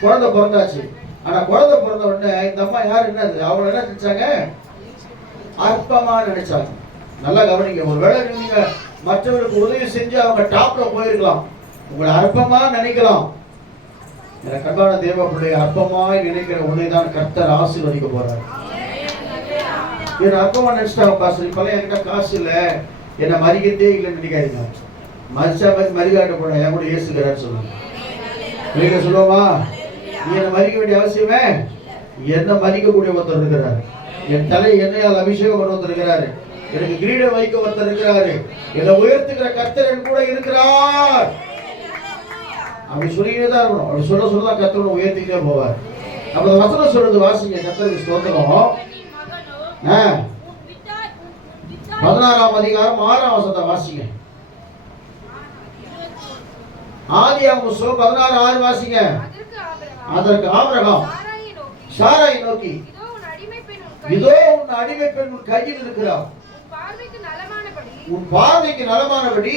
குழந்தை பிறந்தாச்சு. ஆனா குழந்தை பிறந்த உடனே இந்த அம்மா யார் என்னது அவங்க என்ன நினைச்சாங்க? அற்பமா நினைச்சாங்க. நல்லா கவனிங்க. ஒருவேளை நீங்க மற்றவர்களுக்கு உதவி செஞ்சு அவங்க டாப்ல போயிருக்கலாம், உங்களை அற்பமா நினைக்கலாம். எனக்கு அன்பான தேவ பிள்ளை, அற்பமாய் நினைக்கிற உன்னைதான் கர்த்தர் ஆசீர்வதிக்க போறார். என்ன அற்பமா நினைச்சிட்டாங்க பாஸ்டர், இப்பெல்லாம் என்கிட்ட காசு இல்லை, என்ன மதிக்கிறதே இல்லைன்னு நினைக்காதீங்க. மதிச்சா மதிக்காட்ட போட என் கூட ஏசுகிறான்னு சொல்லுங்க. நீங்க சொல்லுவோமா? நீ என்ன மதிக்க வேண்டிய அவசியமே? என்ன மதிக்கக்கூடிய ஒருத்தர் இருக்கிறார். என் தலை எண்ணெயால் அபிஷேகம் பண்ண ஒருத்தர் இருக்கிறாரு. எனக்கு கிரீடம் வைக்க ஒருத்தர் இருக்கிறாரு. என்னை உயர்த்துகிற கர்த்தர் என் கூட இருக்கிறார். அப்படி சொல்லிக்கிட்டே தான் இருக்கணும். அப்படி சொல்ல சொல்லதான் கர்த்தர் உயர்த்திக்கிட்டே போவார். அப்ப வசனம் சொல்றது வாசிங்க. கர்த்தருக்கு ஸ்தோத்திரம். 16ஆம் அதிகாரம் 6ஆம் வசனத்தை வாசிங்க. ஆதியாகமம் 16:6 வாசிங்க. அதற்கு ஆபிரகாம் சாராயை நோக்கி, இதோ உன் அடிமை பெண் உன் கையில் இருக்கிறார், உன் பார்வைக்கு நலமானபடி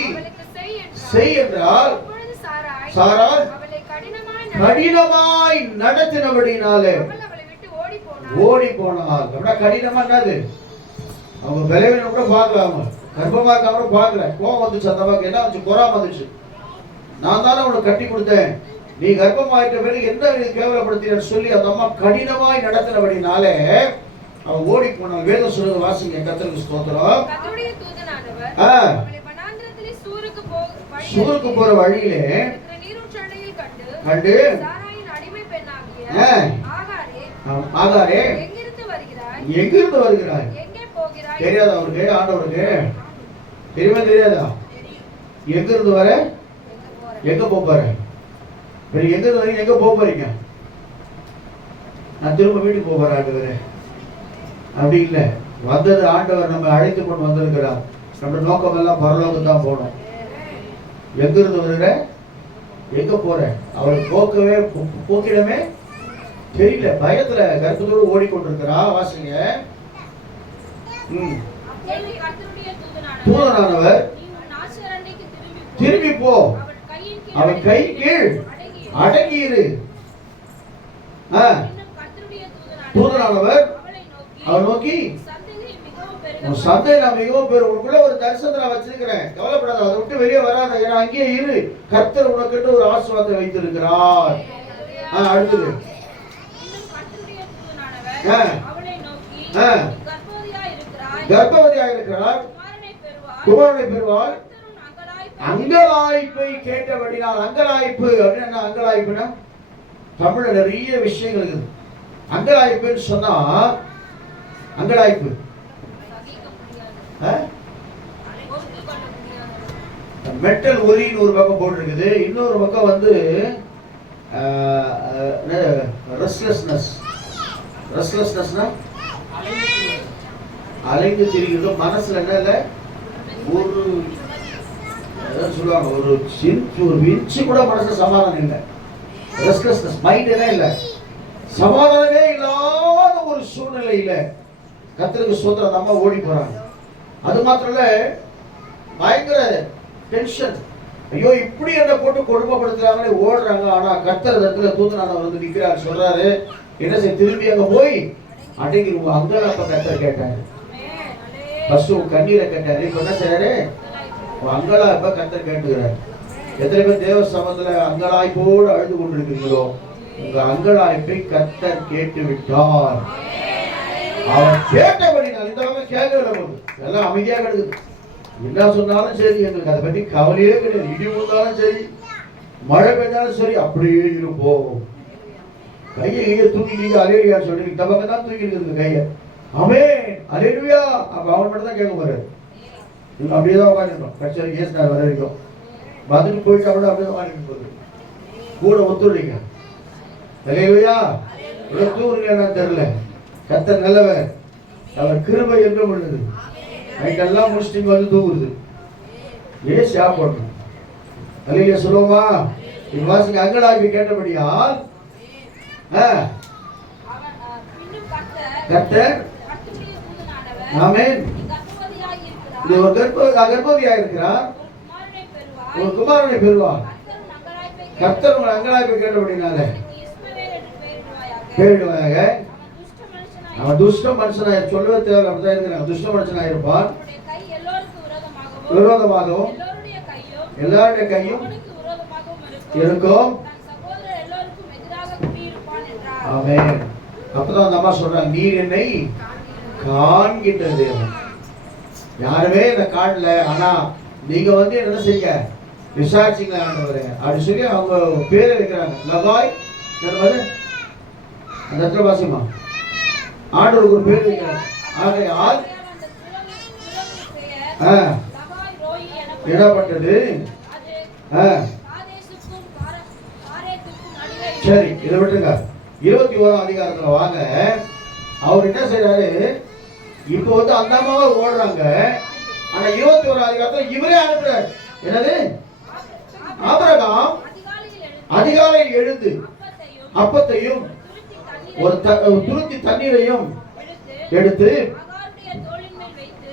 செய் என்றால், சாராள் கடினமாய் நடத்தினபடினாலே ஓடி போனாள். அப்படின்னா கடினமா என்னது? அவங்க விளைவின கூட பார்க்கலாம, கர்ப்பமா இருக்காம கூட பார்க்கல. கோவம் வந்துச்சு. அந்த அம்மாவுக்கு என்ன வந்துச்சு? பொறாம வந்துச்சு. நான் தானே உனக்கு கட்டி கொடுத்தேன், நீ கர்ப்பமாயிட்ட பிறகு என்ன கேவலப்படுத்தின சொல்லி அந்த அம்மா கடினமாய் நடத்தினபடினாலே அவன் ஓடி போனான். வேதம் சொல்றது வாசிங்க. கர்த்தருக்கு ஸ்தோத்திரம். சூருக்கு போற வழியிலே கண்டு ஆகாரே எங்கிருந்து வருகிறாய்? தெரியாதா அவருக்கு? ஆண்டவருக்கு தெரியாதா? எங்கிருந்து வர, எங்க போப்பாரு? எங்க இருந்து வரீங்க? எங்க போறீங்க? நான் திரும்ப வீட்டுக்கு போறேன் ஆண்டவரே. அப்படி இல்லை. வந்தது ஆண்டவர் நம்ம அழைத்து கொண்டு வந்திருக்கிறார். நம்ம நோக்கம் எல்லாம் பரலோகம் தான் போகணும். எங்க இருந்து வருகிற, எங்க போற? அவளுக்கு போக்கிடமே தெரியல. பயத்துல கர்ப்பத்தோடு ஓடிக்கொண்டிருக்கிறா. வாசிங்க. தூதனானவர் திரும்பி போ, அவன் கை கீழ் அடங்கியிரு. தூதனானவர் அவன் நோக்கி, உன் சந்தை நான் மிகவும் பெரும், உனக்குள்ள ஒரு தரிசனத்தை நான் வச்சிருக்கிறேன், கவலைப்படாத, அதை விட்டு வெளியே வராத, ஏன்னா அங்கேயே இரு, கர்த்தர் உனக்கிட்ட ஒரு ஆசீர்வாதத்தை வைத்திருக்கிறார். அடுத்தது கர்ப்பவதியாக இருக்கிறார், குமாரனை பெறுவாள். அங்கலாய்ப்பை கேட்டபடினால், அங்கலாய்ப்பு அப்படின்னா அங்கலாய்ப்புனா தமிழ்ல நிறைய விஷயங்கள் இருக்குது. அங்கலாய்ப்புன்னு சொன்னா, அங்கலாய்ப்பு மெட்டல் ஒலின்னு ஒரு பக்கம் போட்டிருக்குது, இன்னொரு பக்கம் வந்து ரெஸ்ட்லெஸ்னஸ். ரெஸ்ட்லெஸ்னஸ்னா அலைந்து திரிகிறது. மனசுல என்ன இல்லை, ஒரு சொல்லுவாங்க, ஒரு இன்ச்சு கூட மனசுல சமாதானம் இல்லை. ரெஸ்ட்லெஸ்னஸ் மைண்ட் என்ன இல்லை, சமாதானமே இல்லாத ஒரு சூழ்நிலையில கர்த்தருக்கு ஸ்தோத்திரம் அந்த அம்மா ஓடி போறாங்க. அது மாத்திரம் இல்ல, பயங்கர டென்ஷன். ஐயோ இப்படி என்ன போட்டு கொடுமைப்படுத்துறாங்களே ஓடுறாங்க. ஆனா கர்த்தர் இடத்துல தூதனானவர் வந்து நிக்கிறார், சொல்றாரு என்ன செய்ய, திரும்பி அங்க போய் அடங்கிடுவோம். அங்கலாப்ப கர்த்தர் கேட்டாரு. ஃபர்ஸ்ட் உன் கண்ணீரை கேட்டாரு, இப்ப என்ன செய்யறாரு, அங்கலாப்ப கர்த்தர் கேட்டுக்கிறாரு. எத்தனை பேர் தேவ சமத்துல அங்கலாய்ப்போடு அழுது கொண்டிருக்கிறீங்களோ, உங்க அங்கலாய்ப்பை கர்த்தர் கேட்டு விட்டார். அவர் கேட்டபடி நான் இந்த பக்கம் கேட்கல, எல்லாம் அமைதியாக கிடக்குது. என்ன சொன்னாலும் சரி, எங்களுக்கு அதை பற்றி கவலையே கிடையாது. இடி விழுந்தாலும் சரி, மழை பெஞ்சாலும் சரி, அப்படியே இருப்போம். கையை தூக்கிட்டு அலேலியா சொல்லி இந்த பக்கம் தான் தூக்கி இருக்குது கையை. ஆமென் அல்லேலூயா. அப்ப அவன் மட்டும் தான் கேட்க போறாரு. இவங்க அப்படியே தான் உட்காந்துருக்கோம். கட்சி வரைக்கும் ஏசினார் வர வரைக்கும் வந்துட்டு போயிட்டு அப்படியே அப்படியே உட்காந்து போகுது. கூட ஒத்துழைங்க. இல்லையா இவ்வளோ தூங்குறீங்க என்னன்னு தெரியல. கர்த்தர் நல்லவர், அவர் கிருபை என்றும் உள்ளது. நைட்டெல்லாம் முடிச்சுட்டு வந்து தூங்குறது ஏன் சாப்பிடணும். அல்லையா சொல்லுவோமா? இவ்வாசிக்கு அங்கலாகி கேட்டபடியால் கர்த்தர் ஆமென் நீ ஒரு கர்ப்பவதியாக இருக்கிறார், ஒரு குமாரனை பெறுவார். கர்த்தர் உங்களை அங்கலாகி கேட்டபடினால பேரிடுவாயாக. அவன் துஷ்ட மனுஷனாக சொல்லவே தேவை, அப்படிதான் இருக்கிறான். துஷ்ட மனுஷனாக இருப்பான், விரோதமாகவும் எல்லாருடைய கையும் இருக்கும். ஆமென். அப்பதான் அந்த அம்மா சொல்றாங்க, நீர் என்னை காண்கின்ற தேவன். யாருமே இதை காணல, ஆனா நீங்க வந்து என்ன செய்ய விசாரிச்சீங்களா ஆண்டவரே அப்படி சொல்லி அவங்க பேரை வைக்கிறாங்க. லகாய் அந்த இடத்துல வாசிமா ஆண்டவருக்கு ஒரு பேர் வைக்கிறாங்க. ஆகையால் இடப்பட்டது. சரி, இதை விட்டுங்க. 21ஆம் அதிகாரத்துல வாங்க. அவர் என்ன செய்யறாரு, இப்போ வந்து அந்த அம்மாவை ஓடுறாங்க. ஆனா 21ஆம் அதிகாரத்துல இவரே அனுப்புறாரு. என்னது? ஆபிரகாம் அதிகாலையில் எழுந்து அப்பத்தையும் ஒரு துருத்தி தண்ணீரையும் எடுத்து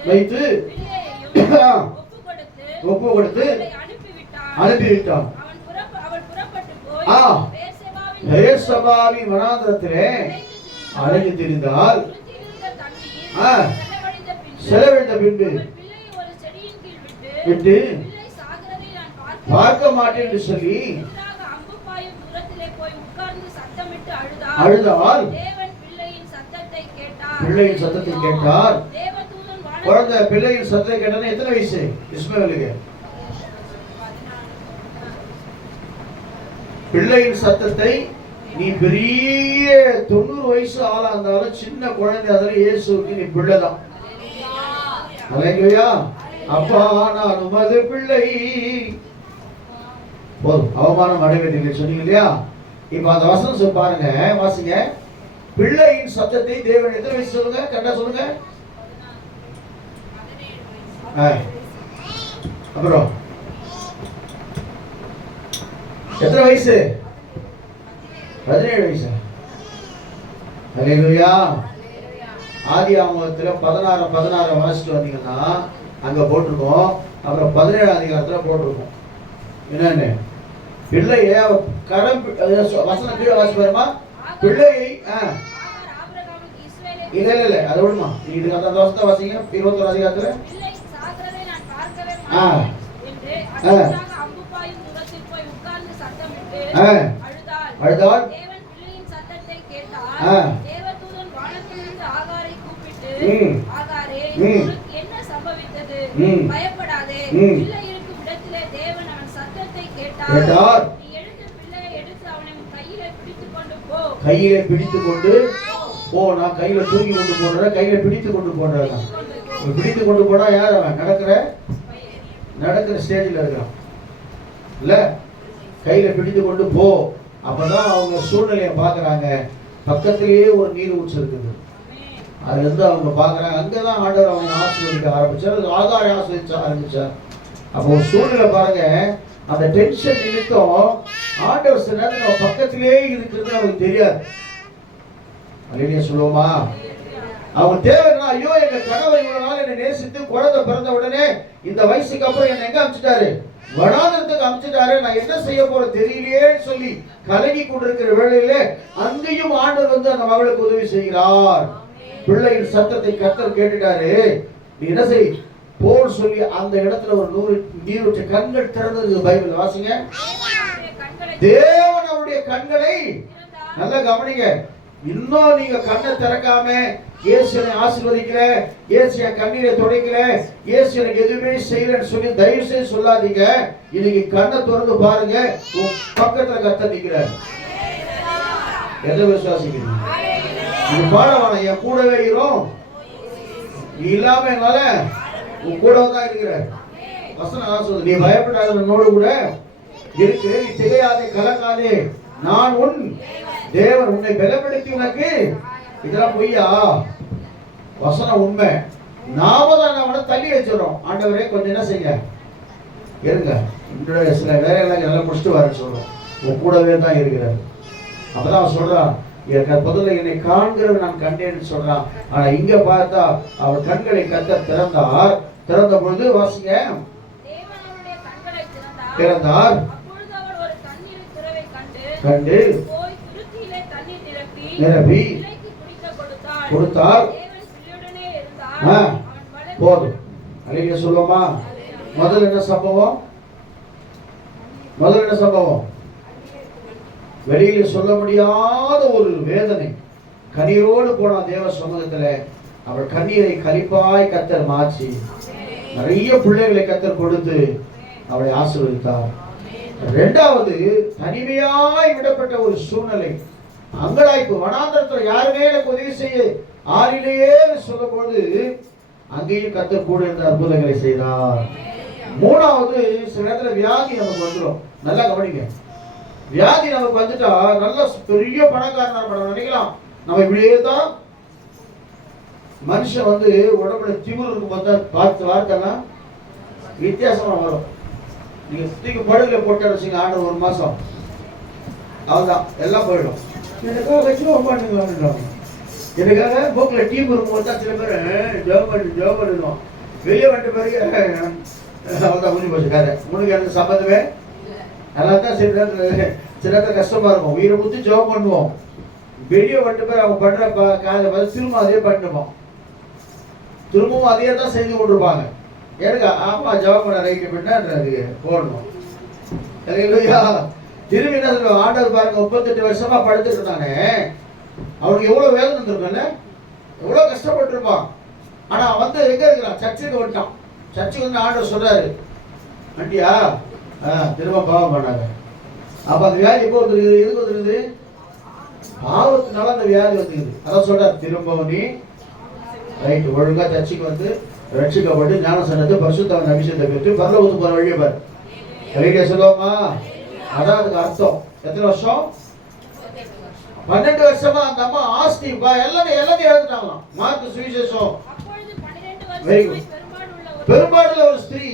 வைத்து ஒப்பு கொடுத்து அனுப்பிவிட்டான். பெயர்சபாவின் வனாந்திரத்திலே அலைந்து திரிந்தால் செலவழித்த பின்பு விட்டு பார்க்க மாட்டேன் என்று சொல்லி அழுதால் பிள்ளையின் சத்தத்தை கேட்டார். குழந்தை பிள்ளையின் சத்தத்தை கேட்டா எத்தனை வயசு இஸ்மாவேலுக்கு? பிள்ளையின் சத்தத்தை நீ பெரிய 90 வயசு ஆளா இருந்தாலும் சின்ன குழந்தை அதில் இயேசுக்கு நீ பிள்ளைதான். அல்லேலூயா. அப்பா நான் உமது பிள்ளை. போதும், அவமானம் அடைவதில்லை சொன்னீங்க இல்லையா? இப்ப அந்த வசனம் பாருங்க, வாசிங்க. பிள்ளையின் சத்தத்தை தேவன் எத்தனை வயசு சொல்லுங்க, கரெக்டா சொல்லுங்க. அப்புறம் எத்தனை வயசு? 17 வயசு. அல்லேலூயா. ஆதியாகமத்துல 16 வாசிட்டு வந்தீங்கன்னா அங்க போட்டிருக்கோம். அப்புறம் 17ஆம் அதிகாரத்துல போட்டிருக்கோம். என்னன்னு பிள்ளைய கரம் வசனம் கீழே வாசி பாருமா. பிள்ளையை இல்ல அதை விடுமா. இதுக்கு அந்த வசனத்தை வாசிங்க. 21ஆம் அதிகாரத்துல அழுதால் என்ன சம்பவித்தது? பயப்படாதே, பிள்ளை இருக்கும் இடத்திலே தேவன் அவன் சத்தத்தை கேட்டார். நீ எழுந்து பிள்ளையை எடுத்து அவனை கையிலே பிடித்துக் கொண்டு போ. நான் கையில தூக்கி கொண்டு போடுறேன், கையில பிடித்து கொண்டு போடுறேன். பிடித்து கொண்டு போனா யார்? அவன் நடக்கிற ஸ்டேஜில் இருக்கிறான் இல்ல. கையில பிடித்து கொண்டு போ. அப்பதான் அவங்க சூழ்நிலையை பாக்குறாங்க. பக்கத்திலேயே ஒரு நீர் ஊற்று இருக்குது. அதுல இருந்து அவங்க பாக்குறாங்க. அங்கதான் ஆண்டவர் அவங்க ஆசீர்வதிக்க ஆரம்பிச்சார். ஆகாரை ஆசீர்வதிச்ச ஆரம்பிச்சார். அப்போ ஒரு சூழ்நிலை பாருங்க. அந்த டென்ஷன் நிமித்தம் ஆண்டவர் சில நேரத்தில் நம்ம பக்கத்திலேயே இருக்கிறது அவங்களுக்கு தெரியாது. அல்லேலூயா சொல்லுவோமா? அவங்க தேவைன்னா, ஐயோ எங்க கணவர் இவ்வளவு நாள் என்னை நேசித்து குழந்தை பிறந்த உடனே இந்த வயசுக்கு அப்புறம் என்னை எங்க அனுப்பிச்சிட்டாரு? வனாந்திரத்துக்கு அனுப்பிச்சிட்டாரு. நான் என்ன செய்ய போற தெரியலையே சொல்லி கலங்கி கொண்டிருக்கிற வேளையிலே அங்கேயும் ஆண்டவர் வந்து அந்த மகளுக்கு உதவி செய்கிறார். பிள்ளையின் சத்தத்தை கர்த்தர் கேட்டுட்டாரு. நீ என்ன செய் போல் சொல்லி அந்த இடத்துல ஒரு 100 நீரூற்று கண்கள் திறந்தது. பைபிள் வாசிங்க. தேவன் அவருடைய கண்களை நல்லா கவனிங்க. இன்னும் நீங்க கண்ணை திறக்காம இயேசுவை ஆசீர்வதிக்கல, இயேசுவை கண்ணீரை துடைக்கல, இயேசு எனக்கு எதுவுமே செய்யலன்னு சொல்லி தயவு செய்து சொல்லாதீங்க. இன்னைக்கு கண்ணை திறந்து பாருங்க. உன் பக்கத்துல கர்த்தர் நிக்கிறார். எதை விசுவாசிக்கிறீங்க? இது பாடவான என் கூடவே இரும். நீ இல்லாம என்னால உன் கூட தான் இருக்கிறார். வசனம் அதான் சொல்லுது, நீ பயப்படாத, என்னோடு கூட இருக்கு, நீ திகையாதே கலங்காதே, நான் உன் தேவன், உன்னை பலப்படுத்தி உனக்கு. இதெல்லாம் பொய்யா? வசனம் உண்மை. நாம தான் அவனை தள்ளி வச்சிடறோம். ஆண்டவரே கொஞ்சம் என்ன செய்ய இருங்க, இன்றைய சில வேலைகளை நல்லா முடிச்சுட்டு வர சொல்றோம். உன் கூடவே தான் இருக்கிறார். அப்பதான் சொல்றான், முதல்ல என்னை காண்கிறவன் நான் கண்டேன்னு சொல்றான். ஆனா இங்க பார்த்தா அவர் கண்களை கர்த்தர் திறந்தார். திறந்த பொழுது வாசிங்க, திறந்தார், கண்டு நிரப்பி கொடுத்தார். போதும். அழகிய சொல்லுவோமா? முதல்ல என்ன சம்பவம்? முதல்ல என்ன சம்பவம்? வெளியில சொல்ல முடியாத ஒரு வேதனை. கண்ணீரோடு போன தேவ சமூகத்துல அவள் கண்ணீரை கலிப்பாய் கர்த்தர் மாற்றி நிறைய பிள்ளைகளை கர்த்தர் கொடுத்து அவளை ஆசீர்வதித்தார். இரண்டாவது, தனிமையாய் விடப்பட்ட ஒரு சூழ்நிலை, அங்கலாய்ப்பு, வனாந்தரத்தில் யாருமே எனக்கு உதவி செய்ய ஆறிலேயே சொல்லும்போது அங்கேயும் கர்த்தர் கூட இருந்த அற்புதங்களை செய்தார். மூணாவது, சில நேரத்தில் வியாதி நமக்கு வந்துடும். நல்லா கவனிங்க, வியாதி நமக்கு வந்துட்டா நல்ல பெரிய பணக்காரனா படம் நினைக்கலாம். நம்ம இப்படியே தான் மனுஷன் வந்து உடம்புல திமிர் இருக்கும் போது பார்த்து வார்த்தைலாம் வித்தியாசமா வரும். நீங்க தூக்கி படுகை போட்டு வச்சுங்க, ஆண்டு ஒரு மாசம் அவன்தான் எல்லாம் போயிடும். எனக்காக வச்சு ரொம்ப எனக்காக போக்கில் டீம் இருக்கும்போது தான் சில பேர் ஜோப் பண்ணிடுவோம். வெளியே வந்துட்டு பிறகு அவன்தான் முடிஞ்சு போச்சு கதை. உனக்கு எனக்கு சம்மந்தமே அதெல்லாம் சில நேரத்தில் கஷ்டமா இருக்கும். உயிரை முத்தி ஜோப் பண்ணுவோம். வெளியே வந்துட்டு பேர் அவங்க பண்ற காலை வந்து திரும்ப அதே பண்ணுவோம். திரும்பவும் அதே தான் செய்து கொண்டிருப்பாங்க. எனக்கு ஆமா ஜோப் பண்ண ரைட்டு பண்ணான்றது போடணும் இல்லையா? திரும்பி என்ன சொல்லுவாங்க, ஆண்டவர் பாருங்க 38 வருஷமா படுத்துட்டு இருந்தானே, அவனுக்கு எவ்வளவு வேதனை இருந்திருக்கும்ல, எவ்வளவு கஷ்டப்பட்டு இருப்பான். ஆனா வந்து எங்க இருக்கிறான்? சர்ச்சுக்கு வந்துட்டான். சர்ச்சுக்கு வந்து ஆண்டவர் சொல்றாரு, ஆண்டியா திரும்ப பாவம் பண்ணாங்க. அப்ப அந்த வியாதி எப்போ வந்துருக்குது? எதுக்கு வந்துருக்குது? பாவத்தினால அந்த வியாதி வந்துருக்குது. அதான் சொல்றாரு, திரும்ப நீ ரைட்டு ஒழுங்கா சர்ச்சுக்கு வந்து ரட்சிக்கப்பட்டு ஞானசனத்தை பரிசுத்தவன் அபிஷேகத்தை பெற்று பரலோகத்துக்கு போற வழியை பாரு. வெளியே சொல்லுவோமா? அதான் அதுக்கு அர்த்தம். எத்தனை வருஷம்? 12 வருஷமா அந்த அம்மா ஆஸ்தி எல்லாத்தையும் எழுதிட்டாங்களாம். மார்க்கு சுவிசேஷம் பெரும்பாடுள்ள ஒரு ஸ்திரீ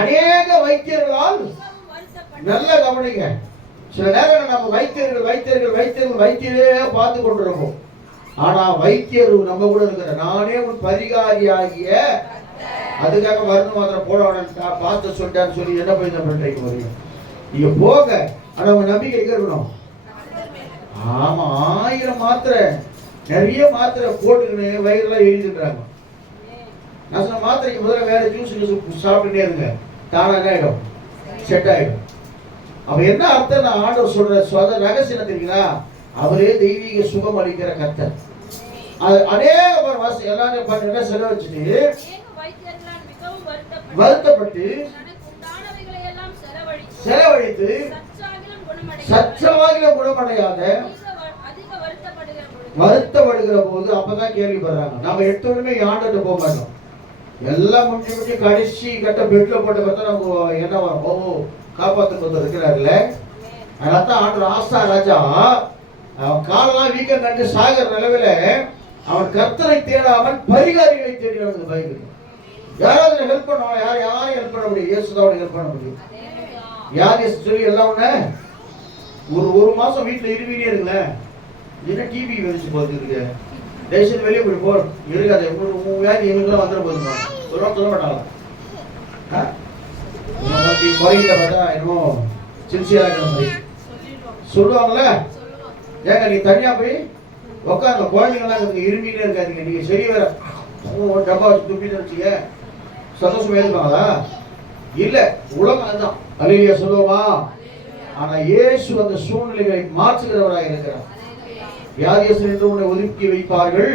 அநேக வைத்தியர்களால், நல்ல கவனிங்க, சில நேரம் நம்ம வைத்தியரே பார்த்து கொண்டிருக்கோம். ஆனா வைத்தியர் நம்ம கூட இருக்கிற, நானே உன் பரிகாரியாகிய, அதுக்காக மருந்து மாத்திரம் போட வேண்டாம் பார்த்து சொல்லிட்டான்னு சொல்லி என்ன பண்றீங்க வரீங்க நீங்க போக. ஆனா உங்க நம்பிக்கை எங்க இருக்கணும்? ஆமா, 1000 மாத்திரை நிறைய மாத்திரை போட்டுக்கின்னு வயிறுலாம் எழுதிடுறாங்க. நான் சொன்ன மாத்திரைக்கு முதல்ல வேற ஜூஸ் சாப்பிட்டுட்டே இருங்க, தானா என்ன ஆயிடும்? செட் ஆயிடும். அப்ப என்ன அர்த்தம்? நான் ஆண்டவர் சொல்ற சொத ரகசியம் தெரியுங்களா? அவரே தெய்வீக சுகம் அளிக்கிற கர்த்தர். அது அநேக எல்லாரும் பண்ண செலவழிச்சுட்டு வருத்தப்பட்டு செலவழித்து சச்சமாகிலும் குணமடையாத வருத்தப்படுகிற போது அப்பதான் கேள்விப்படுறாங்க. நம்ம எடுத்தோடனே ஆண்டுட்டு போக மாட்டோம். எல்லாம் முடிஞ்சு கடைசி கட்ட பெட்ல போட்ட பார்த்தா நம்ம என்ன காப்பாற்று இருக்கிறாருல்ல. அதனால்தான் ஆண்டு ஆஸ்தா ராஜா அவன் காலெல்லாம் வீக்கம் கண்டு சாகிற நிலவில அவன் கர்த்தரை தேடாமல் பரிகாரிகளை தேடினான். பைபிள் யாராவது ஹெல்ப் பண்ணுவாங்க? யாரையும் ஹெல்ப் பண்ண முடியும்? இயேசுதாவோட ஹெல்ப் பண்ண முடியும். யார் சொல்லி எல்லாம் ஒரு மாசம் வீட்டுல இருவீனே இருக்குல்ல, என்ன டிவி வெளிச்சு போகுது, தயவுசெய்து வெளியே போய் போ இருக்காது. வியாதி எங்களுக்குலாம் வந்துட போதுமா? ஒரு நாள் சொல்ல மாட்டாங்களா? குறைகிட்ட பார்த்தா என்னமோ சின்சியரா இருக்கிற மாதிரி சொல்லுவாங்கல்ல. ஏங்க நீ தனியா போய் உட்காந்து குழந்தைங்களாம் இருமினே இருக்காதீங்க. நீங்க சரி வேற டப்பா வச்சு துப்பின்னு வச்சுக்க சந்தோஷம் ஏற்றுப்பாங்களா? இல்ல, உலகம் அதுதான். அல்லேலூயா சொல்லுவோமா? ஆனா இயேசு அந்த சூழ்நிலைகளை மாற்றுகிறவராக இருக்கிறார். வியாதியஸ்தர் என்று உன்னை ஒதுக்கி வைப்பார்கள்.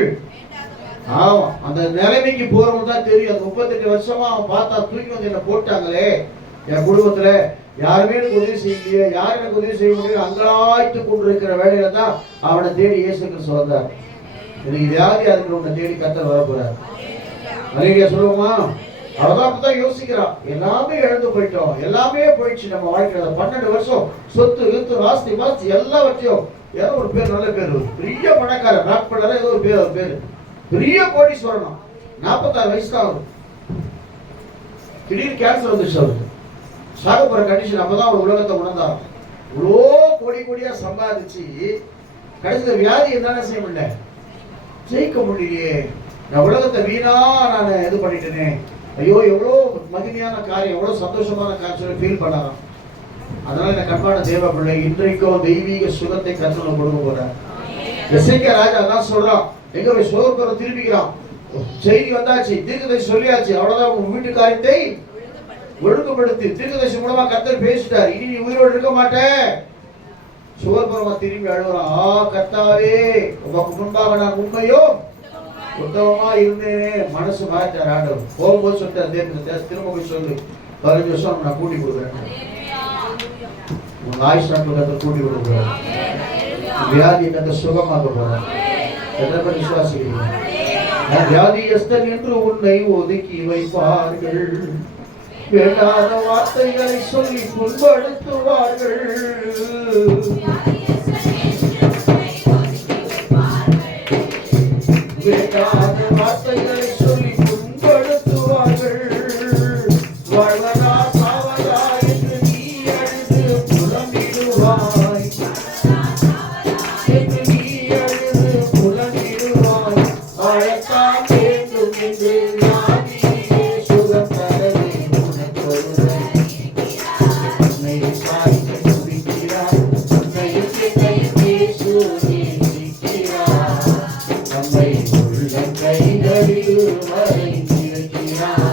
ஆமா, அந்த நிலைமைக்கு போறவங்க தான் தெரியும். அந்த 38 வருஷமா அவன் பார்த்தா தூக்கி வந்து என்ன போட்டாங்களே, என் குடும்பத்துல யாருமே எனக்கு உதவி செய்யலையே, யாரும் எனக்கு உதவி செய்ய முடியும், அங்கலாய்த்து கொண்டிருக்கிற வேலையில தான் அவனை தேடி இயேசு கிறிஸ்து வந்தார். இன்னைக்கு வியாதி இருக்கிற உன்னை தேடி கர்த்தர் வரப்போறார். அல்லேலூயா சொல்லுவோமா? அவதான் அப்பதான் யோசிக்கிறான். எல்லாமே இழந்து போயிட்டோம், எல்லாமே போயிடுச்சு நம்ம வாழ்க்கையில. 12 வருஷம் சொத்து வித்து ஆஸ்தி மாஸ்தி எல்லாவற்றையும், ஏதோ ஒரு பேர், நல்ல பேர், பெரிய பணக்காரர், ராக் பண்ணல, ஏதோ ஒரு பேர், பெரிய கோடீஸ்வரன், 46 வயசு தான் அவரு. திடீர்னு கேன்சர் வந்துச்சு அவருக்கு. சாக போற கண்டிஷன். அப்பதான் அவர் உலகத்தை உணர்ந்தார். இவ்வளோ கோடியா சம்பாதிச்சு கடைசியில் வியாதி என்னென்ன செய்ய முடியல, ஜெயிக்க முடியலையே, நான் உலகத்தை வீணா நான் இது பண்ணிட்டேனே, ஐயோ எவ்வளோ மகிமையான காரியம், எவ்வளோ சந்தோஷமான காரியம் சொல்லி ஃபீல் பண்ணாராம். அதனால இந்த கண்பான தேவ பிள்ளை இன்றைக்கும் தெய்வீக சுகத்தை கர்த்தர் கொடுக்க போறார். எசேக்கியா ராஜா தான் சொல்றான், எங்க போய் சோர்பரம் திரும்பிக்கிறான், செய்தி வந்தாச்சு, தீர்க்கதரிசி சொல்லியாச்சு, அவ்வளவுதான் உங்க வீட்டு காரியத்தை ஒழுங்குபடுத்தி தீர்க்கதரிசி மூலமா கர்த்தர் பேசிட்டார், இனி நீ உயிரோடு இருக்க மாட்டேன். சோர்பரமா திரும்பி அழுகுறான், கர்த்தாவே உங்க முன்பாக நான் உண்மையும் உத்தமமா இருந்தேனே. மனசு மாற்றார் ஆண்டவர். போகும்போது சொல்லிட்டார், திரும்ப போய் சொல்லு, 15 வருஷம் நான் கூட்டி கொடுக்குறேன், உங்க ஆயுஷ் நாட்கள் கர்த்தர் கூட்டி கொடுக்குறேன், வியாதி கர்த்தர் சுகமாக போறேன். எத்தனை பேர் விசுவாசிக்கிறீங்க? வியாதியஸ்தன் என்று உன்னை ஒதுக்கி வைப்பார்கள், வேண்டாத வார்த்தைகளை சொல்லி புண்படுத்துவார்கள். வேண்டாத வார்த்தைகளை சொல்லி புண்படுத்துவார்கள். வாழ்வதா சாவதா என்று நீ அழுது புலம்பிடுவாய், என்று நீ அழுது புலம்பிடுவாய். வாழத்தான் வேண்டும் என்று நாடியே சுகம் தரவே உனக்கு உன்னை சாய்க்க துடிக்கிறார், உன்னை இயேசு நேசிக்கிறார், நம்மை உள்ள கைகளில் வரைந்திருக்கிறார்.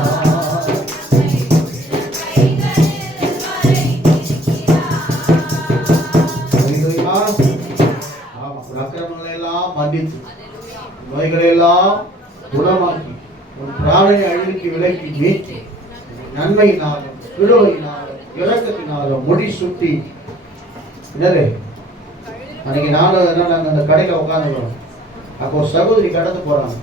அக்கிரமங்களை எல்லாம் மன்னித்து, நோய்களை எல்லாம் குணமாக்கி, உன் பிராணனை அழுக்கி விலக்கி மீட்டு, நன்மையினாலும் கிருபையினாலும் இரக்கத்தினாலும் முடி சுட்டி. என்னது அன்னைக்கு நானும் என்ன, நாங்கள் அந்த கடையில் உட்காந்துக்கிறோம். அப்போ ஒரு சகோதரி கடந்து போறாங்க,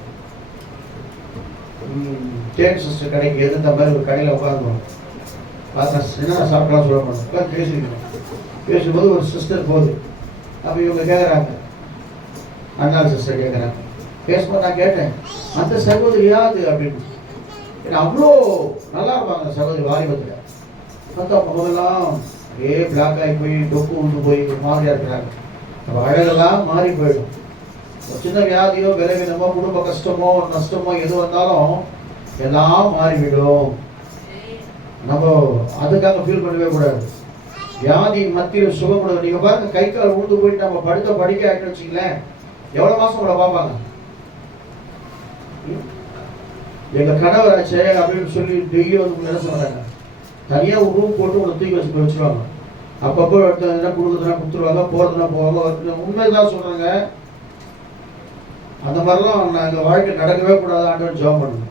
தேன் சிஸ்டர் கடைக்கு எதிர்த்த மாதிரி ஒரு கடையில் உட்காந்துக்கிறோம். பார்த்தா என்ன சாப்பிடலாம் சொல்ல மாட்டோம், உட்காந்து பேசிக்கிறோம். பேசும்போது ஒரு சிஸ்டர் போகுது. அப்போ இவங்க கேட்குறாங்க, அண்ணாள் சிஸ்டர் கேட்குறாங்க. பேசும்போது நான் கேட்டேன், அந்த சகோதரி யாது அப்படின்னு. ஏன்னா அவ்வளோ நல்லா இருப்பாங்க சகோதரி வாலிபத்தில். பார்த்தா முகமெல்லாம் பிளாக் ஆகி போய் தொப்பு உண்டு போய் ஒரு மாதிரியா இருக்கிறாங்க. நம்ம அழகெல்லாம் மாறி போயிடும். ஒரு சின்ன வியாதியோ விரைவினமோ குடும்ப கஷ்டமோ நஷ்டமோ எது வந்தாலும் எல்லாம் மாறிவிடும். நம்ம அதுக்காக ஃபீல் பண்ணவே கூடாது. வியாதி மத்தியில் சுகம் கொடுங்க. நீங்க பாருங்க, கை கால் உழுந்து போயிட்டு நம்ம படுத்த படிக்க ஆகிட்டு வச்சுங்களேன், எவ்வளவு மாசம் உங்களை பார்ப்பாங்க. எங்க கணவர் ஆச்சே அப்படின்னு சொல்லி டெய்லி வந்து என்ன சொல்றாங்க, தனியா ஒரு ரூம் போட்டு உங்களை தூக்கி வச்சுருவாங்க. அப்பப்போ என்ன கொடுக்குறதுனா கொடுத்துருவாங்க, போறதுனா போவாங்க. உண்மைதான் சொல்றாங்க. அந்த மாதிரிலாம் நாங்கள் வாழ்க்கை நடக்கவே கூடாது. ஆண்டவன் ஜெபம் பண்ணுங்க.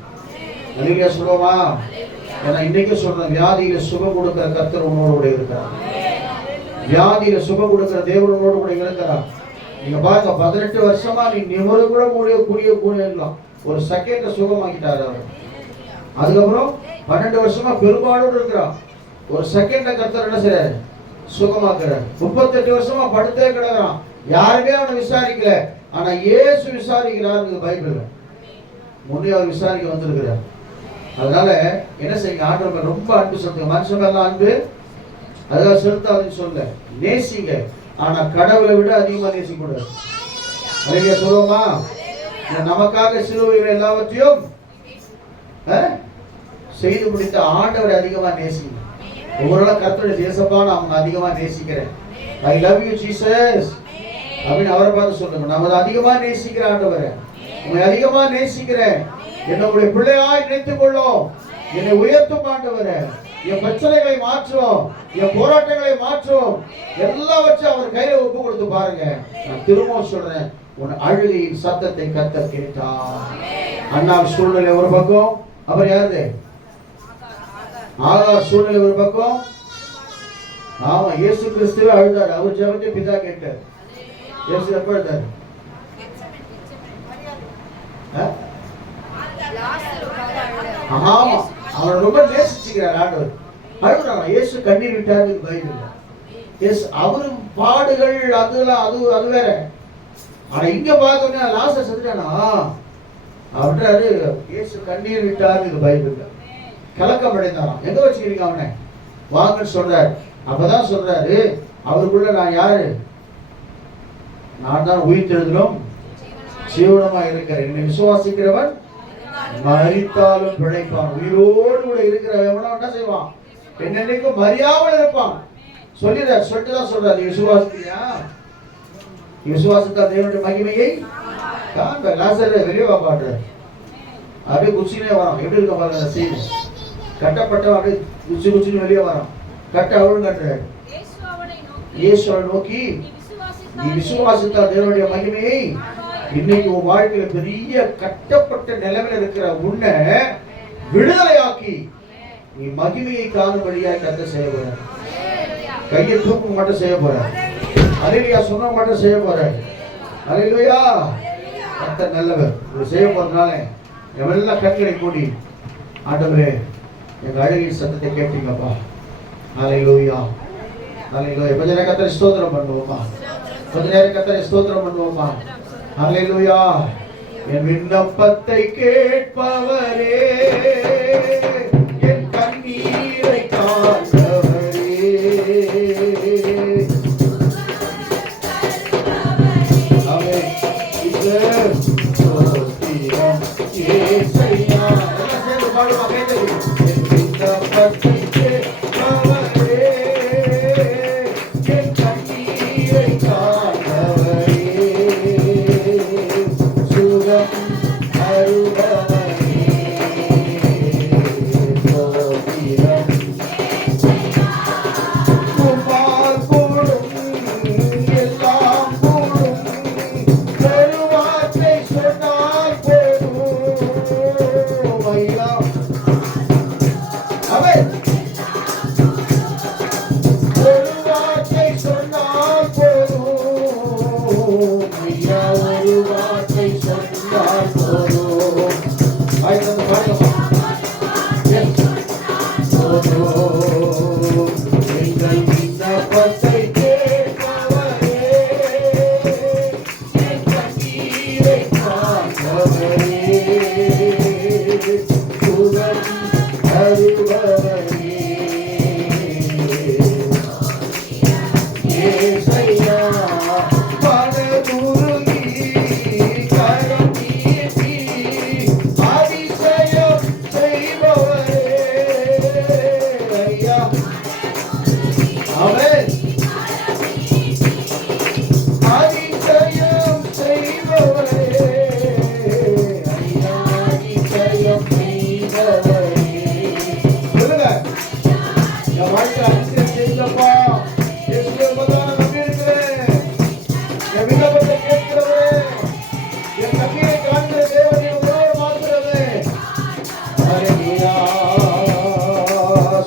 அல்லேலூயா சொல்லுவோமா? ஏன்னா இன்னைக்கும் சொல்றேன், வியாதியில சுகம் கொடுக்கிற கர்த்தர் உன்னோடு கூட இருக்கிறார். வியாதியில சுகம் கொடுக்கிற தேவன் உன்னோடு கூட இருக்கிறார். நீங்க பாருங்க, 18 வருஷமா நீ நிமிர கூட கூடிய ஒரு செகண்ட்ல சுகமாக்கிட்டாரு அவர். அதுக்கப்புறம் 12 வருஷமா பெரும்பாலோடு இருக்கிறான். ஒரு செகண்ட்ல கர்த்தர் என்ன செய்யறாரு, சுகமாக்குறாரு. 38 வருஷமா படுத்தே கிடக்குறான், யாருமே அவனை விசாரிக்கல. ஆனா இயேசு விசாரிக்கிறார் பைபிள்ல. முன்னே அவர் விசாரிக்க வந்திருக்கிறார். அதனால என்ன செய்யுங்க, ஆண்டவர் ரொம்ப அன்பு செலுத்துங்க. மனுஷன் மேல அன்பு அதெல்லாம் செலுத்தாதுன்னு சொல்ல, நேசிங்க. ஆனா கடவுளை விட அதிகமா நேசிக்க கூடாது. அல்லேலூயா சொல்லுவோமா? நமக்காக சிலுவையில் எல்லாவற்றையும் செய்து முடித்த ஆண்டவரை அதிகமா நேசிங்க. ஒவ்வொரு நாளும் கர்த்தருடைய தேசப்பா நான் அதிகமா நேசிக்கிறேன், ஐ லவ் யூ ஜீசஸ் அப்படின்னு அவரை பார்த்து சொல்லுங்க. நம்ம அதிகமா நேசிக்கிற ஆண்டவரை, உங்களை அதிகமா நேசிக்கிறேன், என்னுடைய பிள்ளையாய் நினைத்துக் கொள்ளும், என்னை உயர்த்தும் ஆண்டவரை, என் பிரச்சனைகளை மாற்றும், என் போராட்டங்களை மாற்றும், எல்லாவற்றையும் அவர் கையில ஒப்பு கொடுத்து பாருங்க. நான் திரும்பவும் சொல்றேன், உன் அழுகையின் சத்தத்தை கர்த்தர் கேட்டார். அண்ணா சூழ்நிலை ஒரு பக்கம், அவர் யாரு? ஆகார் சூழ்நிலை ஒரு பக்கம். ஆமா, இயேசு கிறிஸ்துவே அழுதார். அவர் ஜெபத்தை பிதா கேட்டார். இயேசு எப்ப அழுதார்? ஆமா, அவரை ரொம்ப நேசிச்சுக்கிறார் ஆண்டவர். அழுகுறாங்க. இயேசு கண்ணீர் விட்டாரு பைபிள்ல. எஸ், அவரு பாடுகள் அதெல்லாம் அது வேற. ஆனா இங்க பார்த்தோன்னா லாசர் செத்துட்டானா அப்படின்றாரு. இயேசு கண்ணீர் விட்டாரு பைபிள்ல. கலக்கம் அடைந்தாராம். எங்க வச்சுக்கிறீங்க அவனை வாங்கன்னு சொல்றாரு. அப்பதான் சொல்றாரு, அவருக்குள்ள நான் யாரு? நான் தான் உயிர்த்தெழுதலும் ஜீவனமா இருக்கிறேன். என்னை விசுவாசிக்கிறவன் மரித்தாலும் பிழைப்பான். உயிரோடு கூட இருக்கிறவன் என்ன செய்வான்? என்னன்னைக்கும் மரியாமல் இருப்பான். சொல்லிட்டு தான் சொல்றாரு, விசுவாசிக்கிறியா? விசுவாசித்தா தேவனுடைய மகிமையை காண்ப. லாசரே வெளியே வா பாடுற. அப்படியே குச்சினே வரான். எப்படி இருக்க பாருங்க சீன். கட்டப்பட்ட அப்படியே குச்சின்னு வெளியே வரான். கட்ட அவளும் கட்டுறாரு. இயேசு அவளை நோக்கி, நீ விசுவாசித்தா தேவனுடைய மகிமையை. இன்னைக்கு உன் வாழ்க்கையில பெரிய கட்டப்பட்ட நிலைமையில இருக்கிற உன்னை விடுதலையாக்கி நீ மகிமையை காணும்படியாக கர்த்தர் செய்ய போற. கையை தூக்க மட்டும் செய்ய போற. அல்லேலூயா சொன்ன மட்டும் செய்ய போற. அல்லேலூயா. கர்த்தர் நல்லவர். இது செய்ய போறதுனால எவ்வளவு கண்களை கூடி, ஆண்டவரே எங்க அழகின் சத்தத்தை கேட்டீங்கப்பா. அல்லேலூயா. அல்லேலூயா. கொஞ்ச நேரம் கர்த்தரை ஸ்தோத்திரம் பண்ணுவோமா? கொஞ்ச நேரம் கர்த்தரை ஸ்தோத்திரம் பண்ணுவோமா? அல்லேலூயா. என் விண்ணப்பத்தை கேட்பவரே, என் கண்ணீரை காண்பவரே, ஆமென். ஸ்தோத்திரம் இயேசையா. எல்லாம் சேர்ந்து பாடுமா? கேட்டது. என் விண்ணப்பத்தை கேட்பவரே, என் கண்ணீரை காண்பவரே, சுகம் அருள்பவரே, ஸ்தோத்திரம். குமார் போடும் எல்லாம் போடும், பெருவார்த்தை சொன்னால் போடும். ஐயா அவன் பெருவார்த்தை சொன்னால் போடும். ஐயா ஒரு வார்த்தை சொன்னால் போடும். ஆயிரம் பாருங்க. எங்கள் விண்ணப்பத்தை கேட்பவரே, என் கண்ணீரை காண்பவரே, சுகம் அருள்பவரே, இயேசையா. மனதுருகி கரம் நீட்டி அதிசயம் செய்பவரே, ஐயா. ஆமென். அதிசயம் செய்பவரே, ஐயா. அதிசயம் செய்பவரே. சொல்லுங்க, என் வாழ்க்கையில அதிசயம் செய்தப்பா. இயேசுவே உம்மைத்தான் நான் நம்பி இருக்கிறேன். என் விண்ணப்பத்தை கேட்கிறவரே, என் கண்ணீரை காண்கிற தேவனே, உங்களோடு மாத்திரமே. அல்லேலூயா.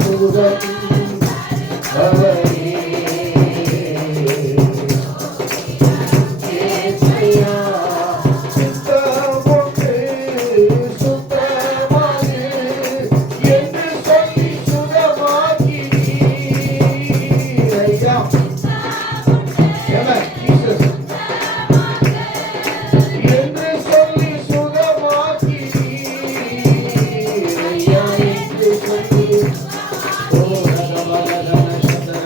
சுகம் அவரே, இயேசையா. சித்தம் ஒன்று சுத்தமானது என்று சொல்லி சுகமாக்கினீர். ஐயா. Amen. Jesus. என்று சொல்லி சுகமாக்கினீர். ஐயா, என்று சொல்லி. ஓ ரகமலதன சதர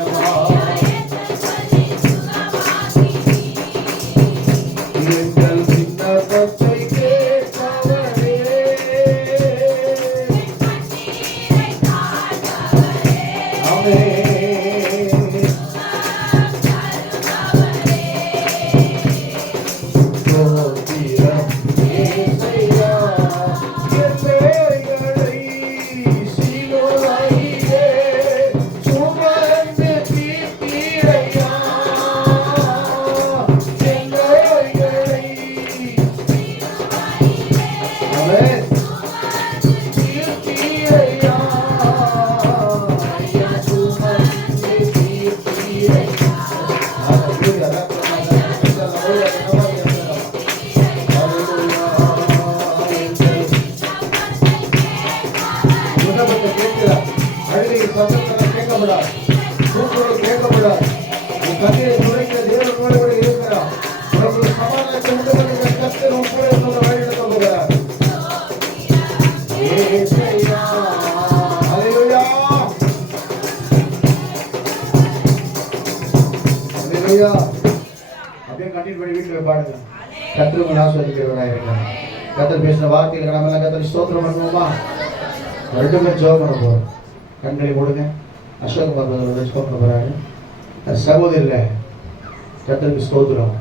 கேட்கப்படாது, கூக்குரல் கேட்கப்படாது. உன் கண்ணீரை துடைக்க தேவன் உன்னோடு கூட இருக்கிறார். உனக்கு ஒரு சமாதானத்தை உண்டு பண்ணுகிற கர்த்தர் உன் கூட இருந்து உன்னை வழிநடத்த போகிறார். ஏசையா, ஹல்லேலூயா, ஹல்லேலூயா. அப்படியே கண்டினியூ பண்ணி வீட்டுல போய் பாடுங்க. கர்த்தர் உங்களை ஆசீர்வதிக்கிறவராக இருக்கிறார். கர்த்தர் பேசின வார்த்தைகளை நம்ம எல்லாம் கர்த்தரை ஸ்தோத்திரம் பண்ணுவோமா? ரெண்டு பேரும் ஜெபம் பண்ண போறோம். கண்களை மூடுங்க. அசோக் பாபா ஜெபம் பண்ண போறாரு. சகோதரில் கர்த்தருக்கு ஸ்தோத்திரம்.